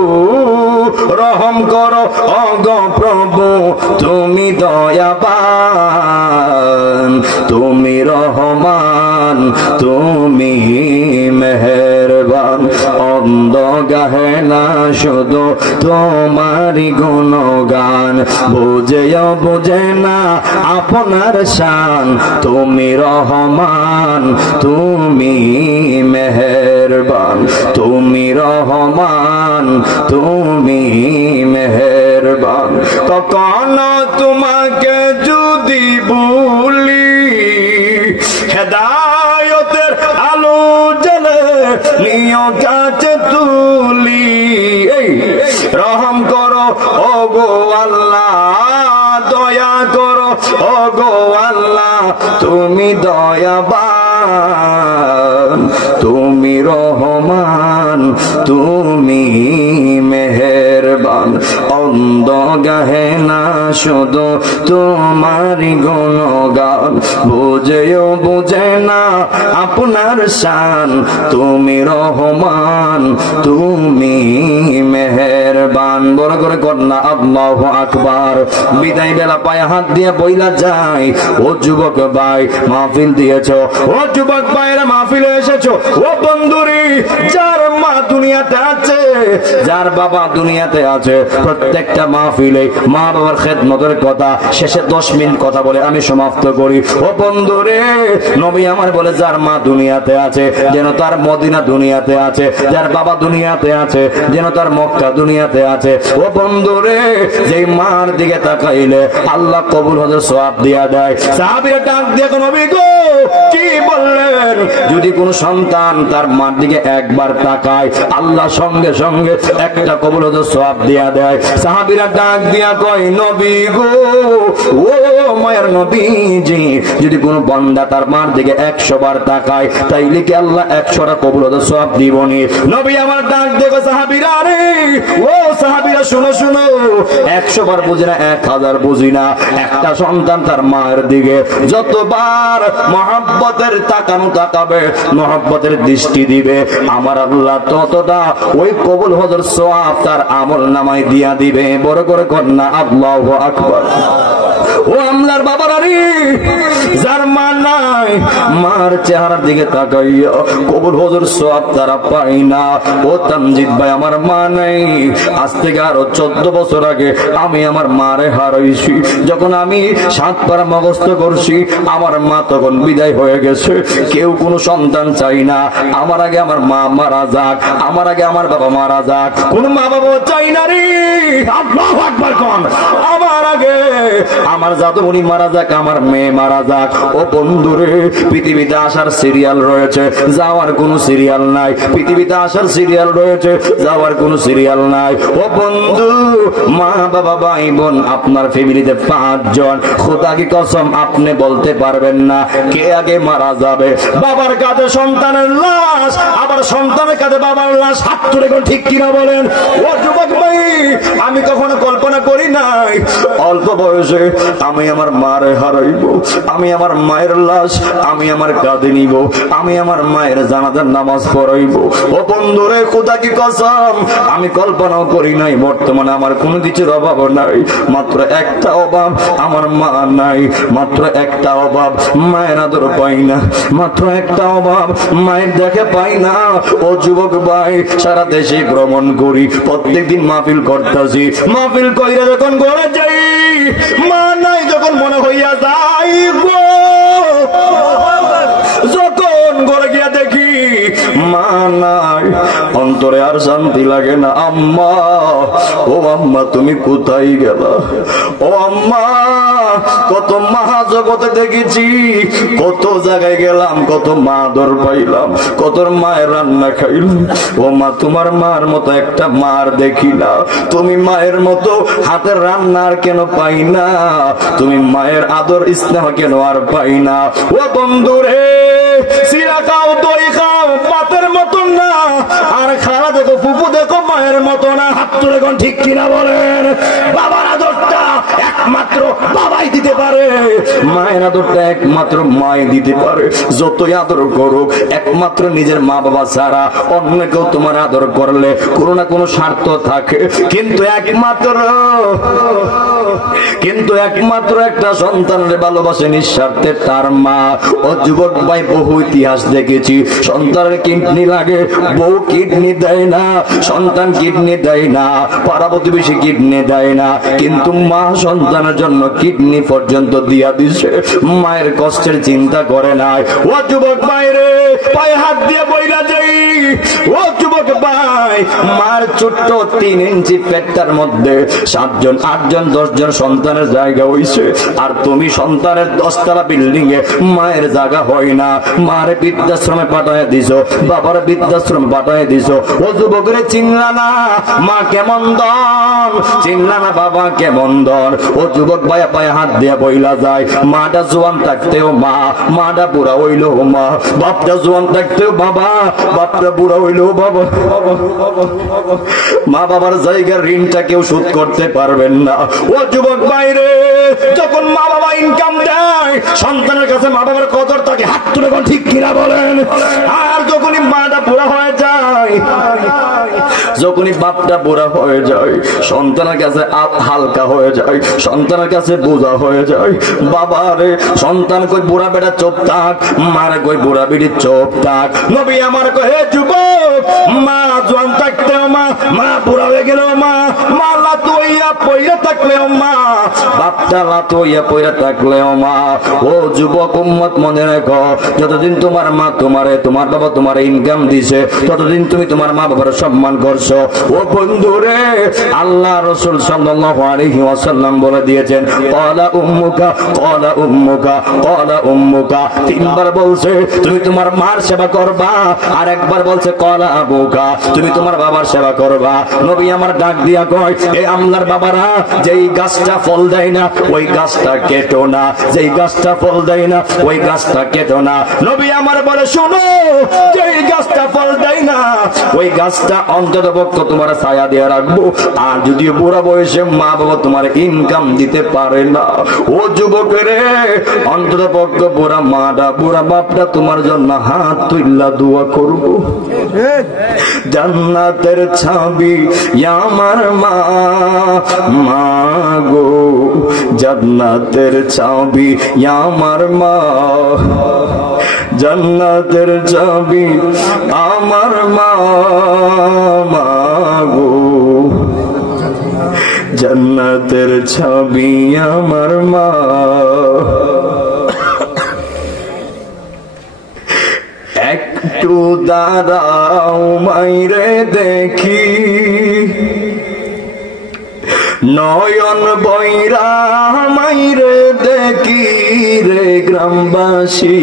রহম করো ওগো প্রভু, তুমি দয়াবান, তুমি রহমান, তুমি মেহেরবান। অন্ধ গাহে না শুধু তোমারি গুণগান, বুঝেও বুঝে না আপনার শান, তুমি রহমান, তুমি মেহেরবান, তুমি রহমান, তুমি মেহেরবান। কখনো তোমাকে যদি ভুলি, হেদায়তের আলো জ্বলে নিও কাছে তুলি। রহম করো ওগো আল্লাহ, দয়া করো ওগো আল্লাহ, তুমি দয়াবান, তুমি রহমান, তুমি মেহেরবান। অন্ধ গাহে না শুধু তোমারি গুণগান, বুঝেও বুঝে না আপনার শান, তুমি রহমান, তুমি মেহেরবান। বড় করে কন্যা আল্লাহু আকবার। বিদায় বেলা পায়ে হাত দিয়ে বইলা যায়, ও যুবক ভাই মাহফিল দিয়েছ, ও যুবক ভাইরা মাহফিলে এসেছো, ও বন্ধুরি যার মা দুনিয়াতে আছে, যার বাবা দুনিয়াতে আছে, প্রত্যেকটা মাহফিলে মা বাবার খেদমতের কথা শেষে 10 মিনিট কথা বলে আমি সমাপ্ত করি। ও বন্ধুরে নবী আমার বলে, যার মা দুনিয়াতে আছে যেন তার মদিনা দুনিয়াতে আছে, যার বাবা দুনিয়াতে আছে যেন তার মক্কা দুনিয়াতে আছে। ও বন্ধুরে যেই মার দিকে তাকাইলে আল্লাহ কবুল হজের সওয়াব দিয়া দেয়। সাহাবীরা ডাক দিয়ে নবী গো কি বললেন, যদি কোন সন্তান তার মার দিকে একবার তাকায় আল্লাহ সঙ্গে সঙ্গে একটা কবুল হজের সওয়াব দিয়া দেয়। সাহাবীরা ডাক দিয়া কয় নবী গো, ও মায়ের নবীজি, যদি কোন বান্দা তার মার দিকে 100 বার তাকায় তাইলে কি আল্লাহ 100টা কবুল হজের সওয়াব দিবনি? নবী আমার ডাক দেখো সাহাবীরা, রে ও সাহাবীরা শুনো শুনো, 100 বার বুঝি না 1000 বুঝি না, একটা সন্তান তার মায়ের দিকে যতবার মহব্বতের তাকানো তাকাবে, মহব্বতের দৃষ্টি দিবে, আমার আল্লাহ ততটা ওই কবুল হজের সওয়াব তার আমল নামায় দিয়া দিবে। বড় করে কন্যা আল্লাহু আকবার। ও আমলার বাবারা রে, যার মা নাই মার চেহারার দিকে তাকাইয়া কবুল হজের সওয়াব তারা পায় না। ও তামজিদ ভাই আমার মা নাই, আজ থেকে আরো 14 বছর আগে আমি আমার মারে হারাইছি। যখন আমি 7 পারা মুখস্থ করছি আমার মা তখন বিদায় হয়ে গেছে। কেউ কোনো সন্তান চাই না, আমার আগে আমার মা মারা যাক, আমার আগে আমার বাবা মারা যাক, কোন মা বাবা চাই না রে। আল্লাহু আকবার কোন, আমার আগে আমার জাদুমণি মারা যাক, আমার মেয়ে মারা যাক। ও বন্ধুরে পৃথিবীতে আসার সিরিয়াল রয়েছে, যাওয়ার কোন সিরিয়াল নাই। পৃথিবীতে আসার সিরিয়াল রয়েছে, যাওয়ার কোন সিরিয়াল নাই। ও বন্ধু, মা বাবা ভাই বোন আপনার ফ্যামিলিতে 5 জন, খোদা কি কসম আপনি বলতে পারবেন না কে আগে মারা যাবে। বাবার কাঁধে সন্তানের লাশ, আবার সন্তানের কাঁধে বাবার লাশ, হাত তুলে কোন ঠিক কিনা বলেন? ও যুবক ভাই, আমি কখনো কল্পনা করি নাই অল্প বয়সে আমি আমার মারে হারাইব, আমি আমার মায়ের লাশ আমি আমার কাঁধে নিব, আমি আমার মায়ের জানাজার নামাজ পড়াইব। ও বন্ধুরে খোদা কি কসম আমি কল্পনাও করি নাই বর্তমানে আমার কোনো কিছুর অভাব নাই, মাত্র একটা অভাব আমার মা নাই, মাত্র একটা অভাব মায়ের আদর পাই না, মাত্র একটা অভাব মায়ের দেখে পাই না। ও যুবক ভাই, সারা দেশে ভ্রমণ করি, প্রত্যেকদিন মাহফিল করতেছি, মাহফিল কইরা যখন ঘরে যাই মা নাই যখন মনে হইয়া যাই গো, যখন ঘরে গিয়া দেখি মা নাই অন্তরে আর শান্তি লাগে না। আম্মা, ও আম্মা তুমি কোথায় গেলা? ও আম্মা, কত মহা জগতে দেখেছি, কত জায়গায় গেলাম, কত মা আদর পাইলাম, কত মায়ের রান্না খাইলাম। ও মা, তোমার মার মতো একটা মার দেখি না। তুমি মায়ের মতো হাতের রান্নার কেন পাই না? তুমি মায়ের আদর স্নেহ কেন আর পাই না? ও বন্ধুরে, সিরা খাও, দই খাও, পাতের মতন না। আর খারা দেখো, ফুপু দেখো, মায়ের মতো না। হাত তুলে কোন ঠিক কিনা বলেন? বাবার আদরটা একমাত্র বাবাই দিতে পারে, মায়ের আদরটা একমাত্র মাই দিতে পারে। যতই আদর করুক, একমাত্র নিজের মা বাবা ছাড়া অন্য কেউ তোমার আদর করলে কোনো না কোনো স্বার্থ থাকে। কিন্তু একমাত্র একটা সন্তানের ভালোবাসে নিঃস্বার্থে তার মা। ও যুবক ভাই, বহু ইতিহাস দেখেছি, সন্তানের কিডনি লাগে, বউ কিডনি দেয় না, সন্তান কিডনি দেয় না, পাড়া প্রতিবেশী কিডনি দেয় না, কিন্তু মা সন্তানের জন্য কিডনি পর্যন্ত দিয়া দিছে। মায়ের কষ্টের চিন্তা করে নাই। ও যুবক ভাই রে, পায়ে হাত দিয়ে বইলা যাই। ও যুবক ভাই, মার ছোট্ট 3 ইঞ্চি পেটটার মধ্যে 7 জন 8 জন 10 জন সন্তানের জায়গা হইছে। আর তুমি সন্তানের 10 তলা বিল্ডিং এ মায়ের জায়গা হয় না। মারে বৃদ্ধাশ্রমে পাঠায় দিছো, বাবার বৃদ্ধাশ্রমে পাঠায় দিছো। ও যুবকরে, চিনলা না মা কেমন দন, চিনলা না বাবা কেমন দন। ও যুবক ভাই, পায়ে হাত দিয়ে বইলা যায়। মাটা জোয়ান থাকতেও মা, মাটা বুড়া হইলো মা। বাপটা জোয়ান থাকতেও বাবা, বাপটা বুড়া হইলো বাবা। মা বাবার জায়গার ঋণটা কেউ শোধ করতে পারবেন না। ও যুবক বাইরে, যখন মা বাবা ইনকাম দেয়, সন্তানের কাছে মা বাবার কদর থাকে। হাত তুলে কোন ঠিক কিনা বলেন? আর যখনই মাটা বুড়া হয়ে যায়, যখনই বাপটা বুড়া হয়ে যায়, সন্তানের কাছে হালকা হয়ে যায়, সন্তানের কাছে বোঝা হয়ে যায়। বাবারে, সন্তান কই বুড়া বেটা চোপ থাক, মারে কই বুড়া বেটি চোপ থাক। নবী আমার কহে, যুবক, মা জোয়ান থাকতেও মা, মা বুড়া হয়ে গেলেও মা, মা লাতু হইয়া পইরা থাকলেও মা, বাপটা লাতু হইয়া পইরা থাকলেও মা। ও যুবক উম্মত, মনে রেখো, যতদিন তোমার মা তোমারে, তোমার বাবা তোমার ইনকাম দিছে, ততদিন তুমি তোমার মা বাবার সম্মান করছো। ও বন্ধুরে, আল্লাহ রাসূল সাল্লাল্লাহু আলাইহি ওয়াসাল্লাম বলে দিয়েছেন, ক্বালা উম্মুকা, ক্বালা উম্মুকা, ক্বালা উম্মুকা। 3 বার বলছে তুমি তোমার মার সেবা করবা, আর একবার বলছে ক্বালা আবুকা, তুমি তোমার বাবার সেবা করবা। নবী আমার ডাক দিয়া কয়, এই আমলার বাবারা, যেই গাছটা ফল দেয় না ওই গাছটা কেটো না, যেই গাছটা ফল দেয় না ওই গাছটা কেটো না। নবী আমার বলে, শোনো, যেই গাছটা ফল দেয় না ওই গাছটা অন্তত পক্ষে তোমার ছায়া দিয়ে রাখবো। আর যদিও বুড়া বয়সে মা বাবা তোমার ইনকাম দিতে পারে না, ও যুবকেরে, অন্তত পক্ষে বুড়া মাটা, বুড়া বাপটা তোমার জন্য হাত তুইলা দোয়া করবো। জান্নাতের ছাবি আমার মা, মা গো, জান্নাতের ছাবি আমার মা, জান্নাতের ছাবি আমার মা, মা গো, জান্নাতের ছাবি আমার মা। একটু দাঁড়াও মাইরে দেখি, নয়ন বৈরা মাইরে দেখি রে গ্রামবাসী।